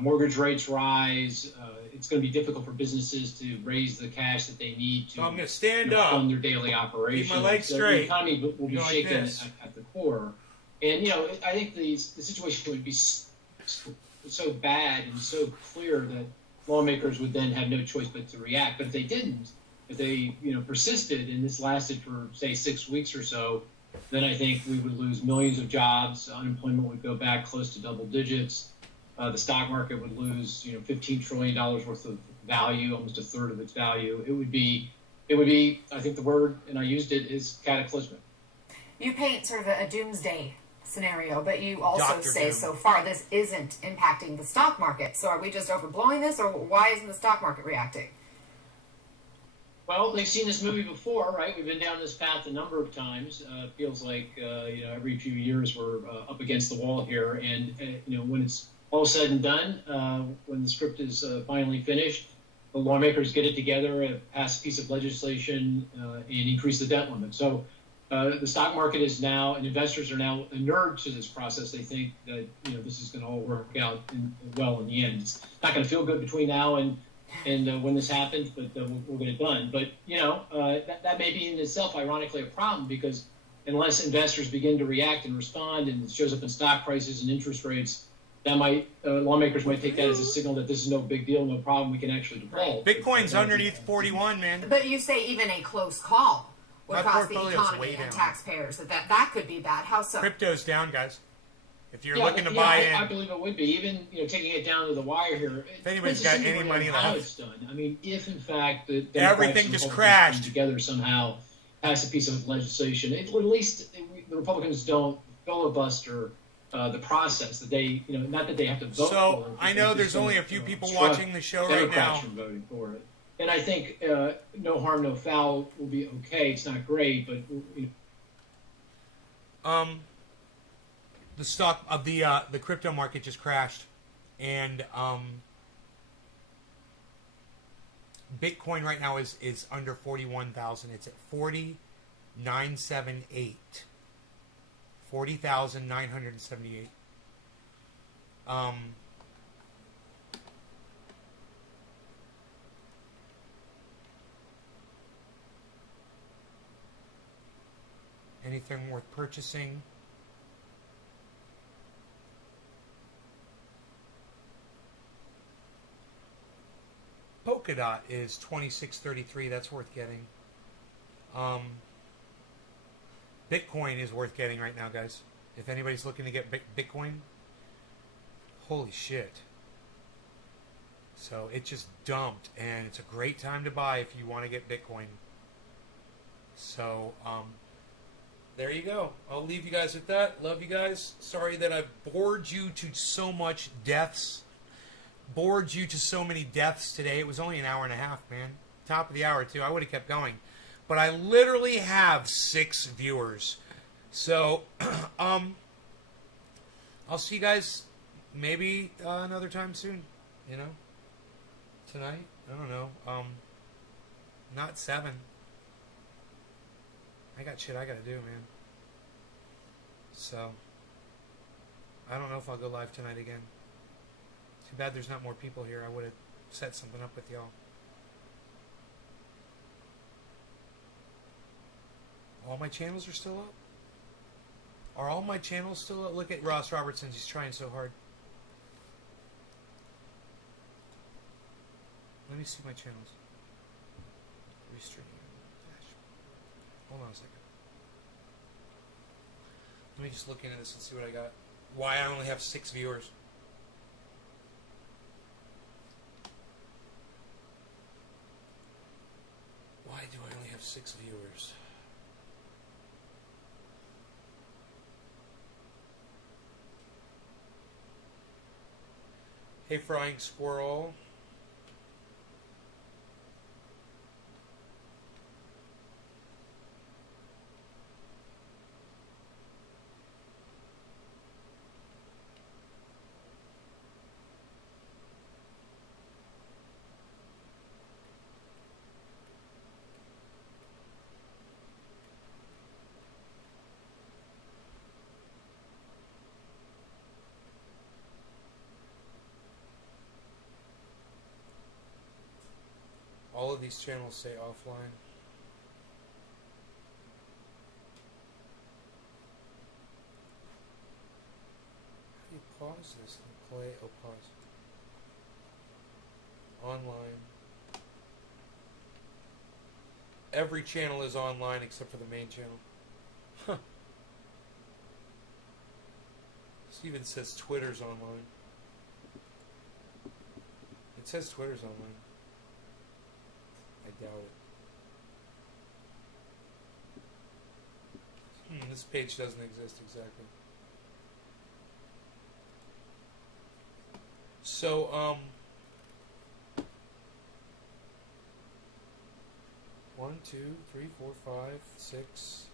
mortgage rates rise. It's going to be difficult for businesses to raise the cash that they need to So I'm going to stand up, fund their daily operations. keep my legs So straight. the economy will be Go like shaken this. at the core. And, I think the situation would be so bad and so clear that lawmakers would then have no choice but to react. But if they didn't, if they persisted and this lasted for say 6 weeks or so, then I think we would lose millions of jobs. Unemployment would go back close to double digits. The stock market would lose $15 trillion worth of value, almost a third of its value. It would be I think the word, and I used it, is cataclysmic. You paint sort of a doomsday scenario, but you also Dr. say Doom. so far this isn't impacting the stock market. So are we just overblowing this, or why isn't the stock market reacting? Well, they've seen this movie before, right? We've been down this path a number of times. It feels like every few years we're up against the wall here, and when it's all said and done, when the script is finally finished, the lawmakers get it together, pass a piece of legislation, and increase the debt limit. So the stock market is now, and investors are now inured to this process. They think that this is going to all work out well in the end. It's not going to feel good between now and when this happens, but we'll get it done. But that may be in itself, ironically, a problem, because unless investors begin to react and respond, and it shows up in stock prices and interest rates, that might lawmakers might take that as a signal that this is no big deal, no problem. We can actually default. Bitcoin's underneath 41, man. But you say even a close call would My cost the portfolio's economy way and down. taxpayers. That could be bad. How so? Crypto's down, guys. If you're Yeah, looking to yeah, buy I in, believe it would be. Even taking it down to the wire here. If anybody's got any money how left. it's done. I mean, if in fact the Everything Democrats and just Republicans crashed. come together somehow, pass a piece of legislation, it would at least the Republicans don't filibuster the process. That they, not that they have to vote for So, it. I but know they're there's just only gonna, a few people obstruct watching the show right Democrats now. from voting for it. And I think no harm, no foul will be okay. It's not great, but The stock of the crypto market just crashed, and Bitcoin right now is under 41,000. It's at 40,978. 40,978. Anything worth purchasing? Polkadot is 26.33. That's worth getting. Bitcoin is worth getting right now, guys. If anybody's looking to get Bitcoin, holy shit. So it just dumped, and it's a great time to buy if you want to get Bitcoin. So there you go. I'll leave you guys with that. Love you guys. Sorry that I've bored you to so much deaths. Bored you to so many deaths today. It was only an hour and a half, man. Top of the hour, too. I would have kept going. But I literally have 6 viewers. So, I'll see you guys maybe another time soon. Tonight? I don't know. Not 7. I got shit I gotta do, man. So, I don't know if I'll go live tonight again. Too bad there's not more people here. I would have set something up with y'all. All my channels are still up? Are all my channels still up? Look at Ross Robertson. He's trying so hard. Let me see my channels. Restream. Hold on a second. Let me just look into this and see what I got. Why I only have 6 viewers. 6 viewers. Hey, Frying Squirrel. All of these channels say offline. How do you pause this thing? Play, oh, pause. Online. Every channel is online except for the main channel. Huh. This even says Twitter's online. It says Twitter's online. I doubt it. This page doesn't exist exactly. So, 1, 2, 3, 4, 5, 6.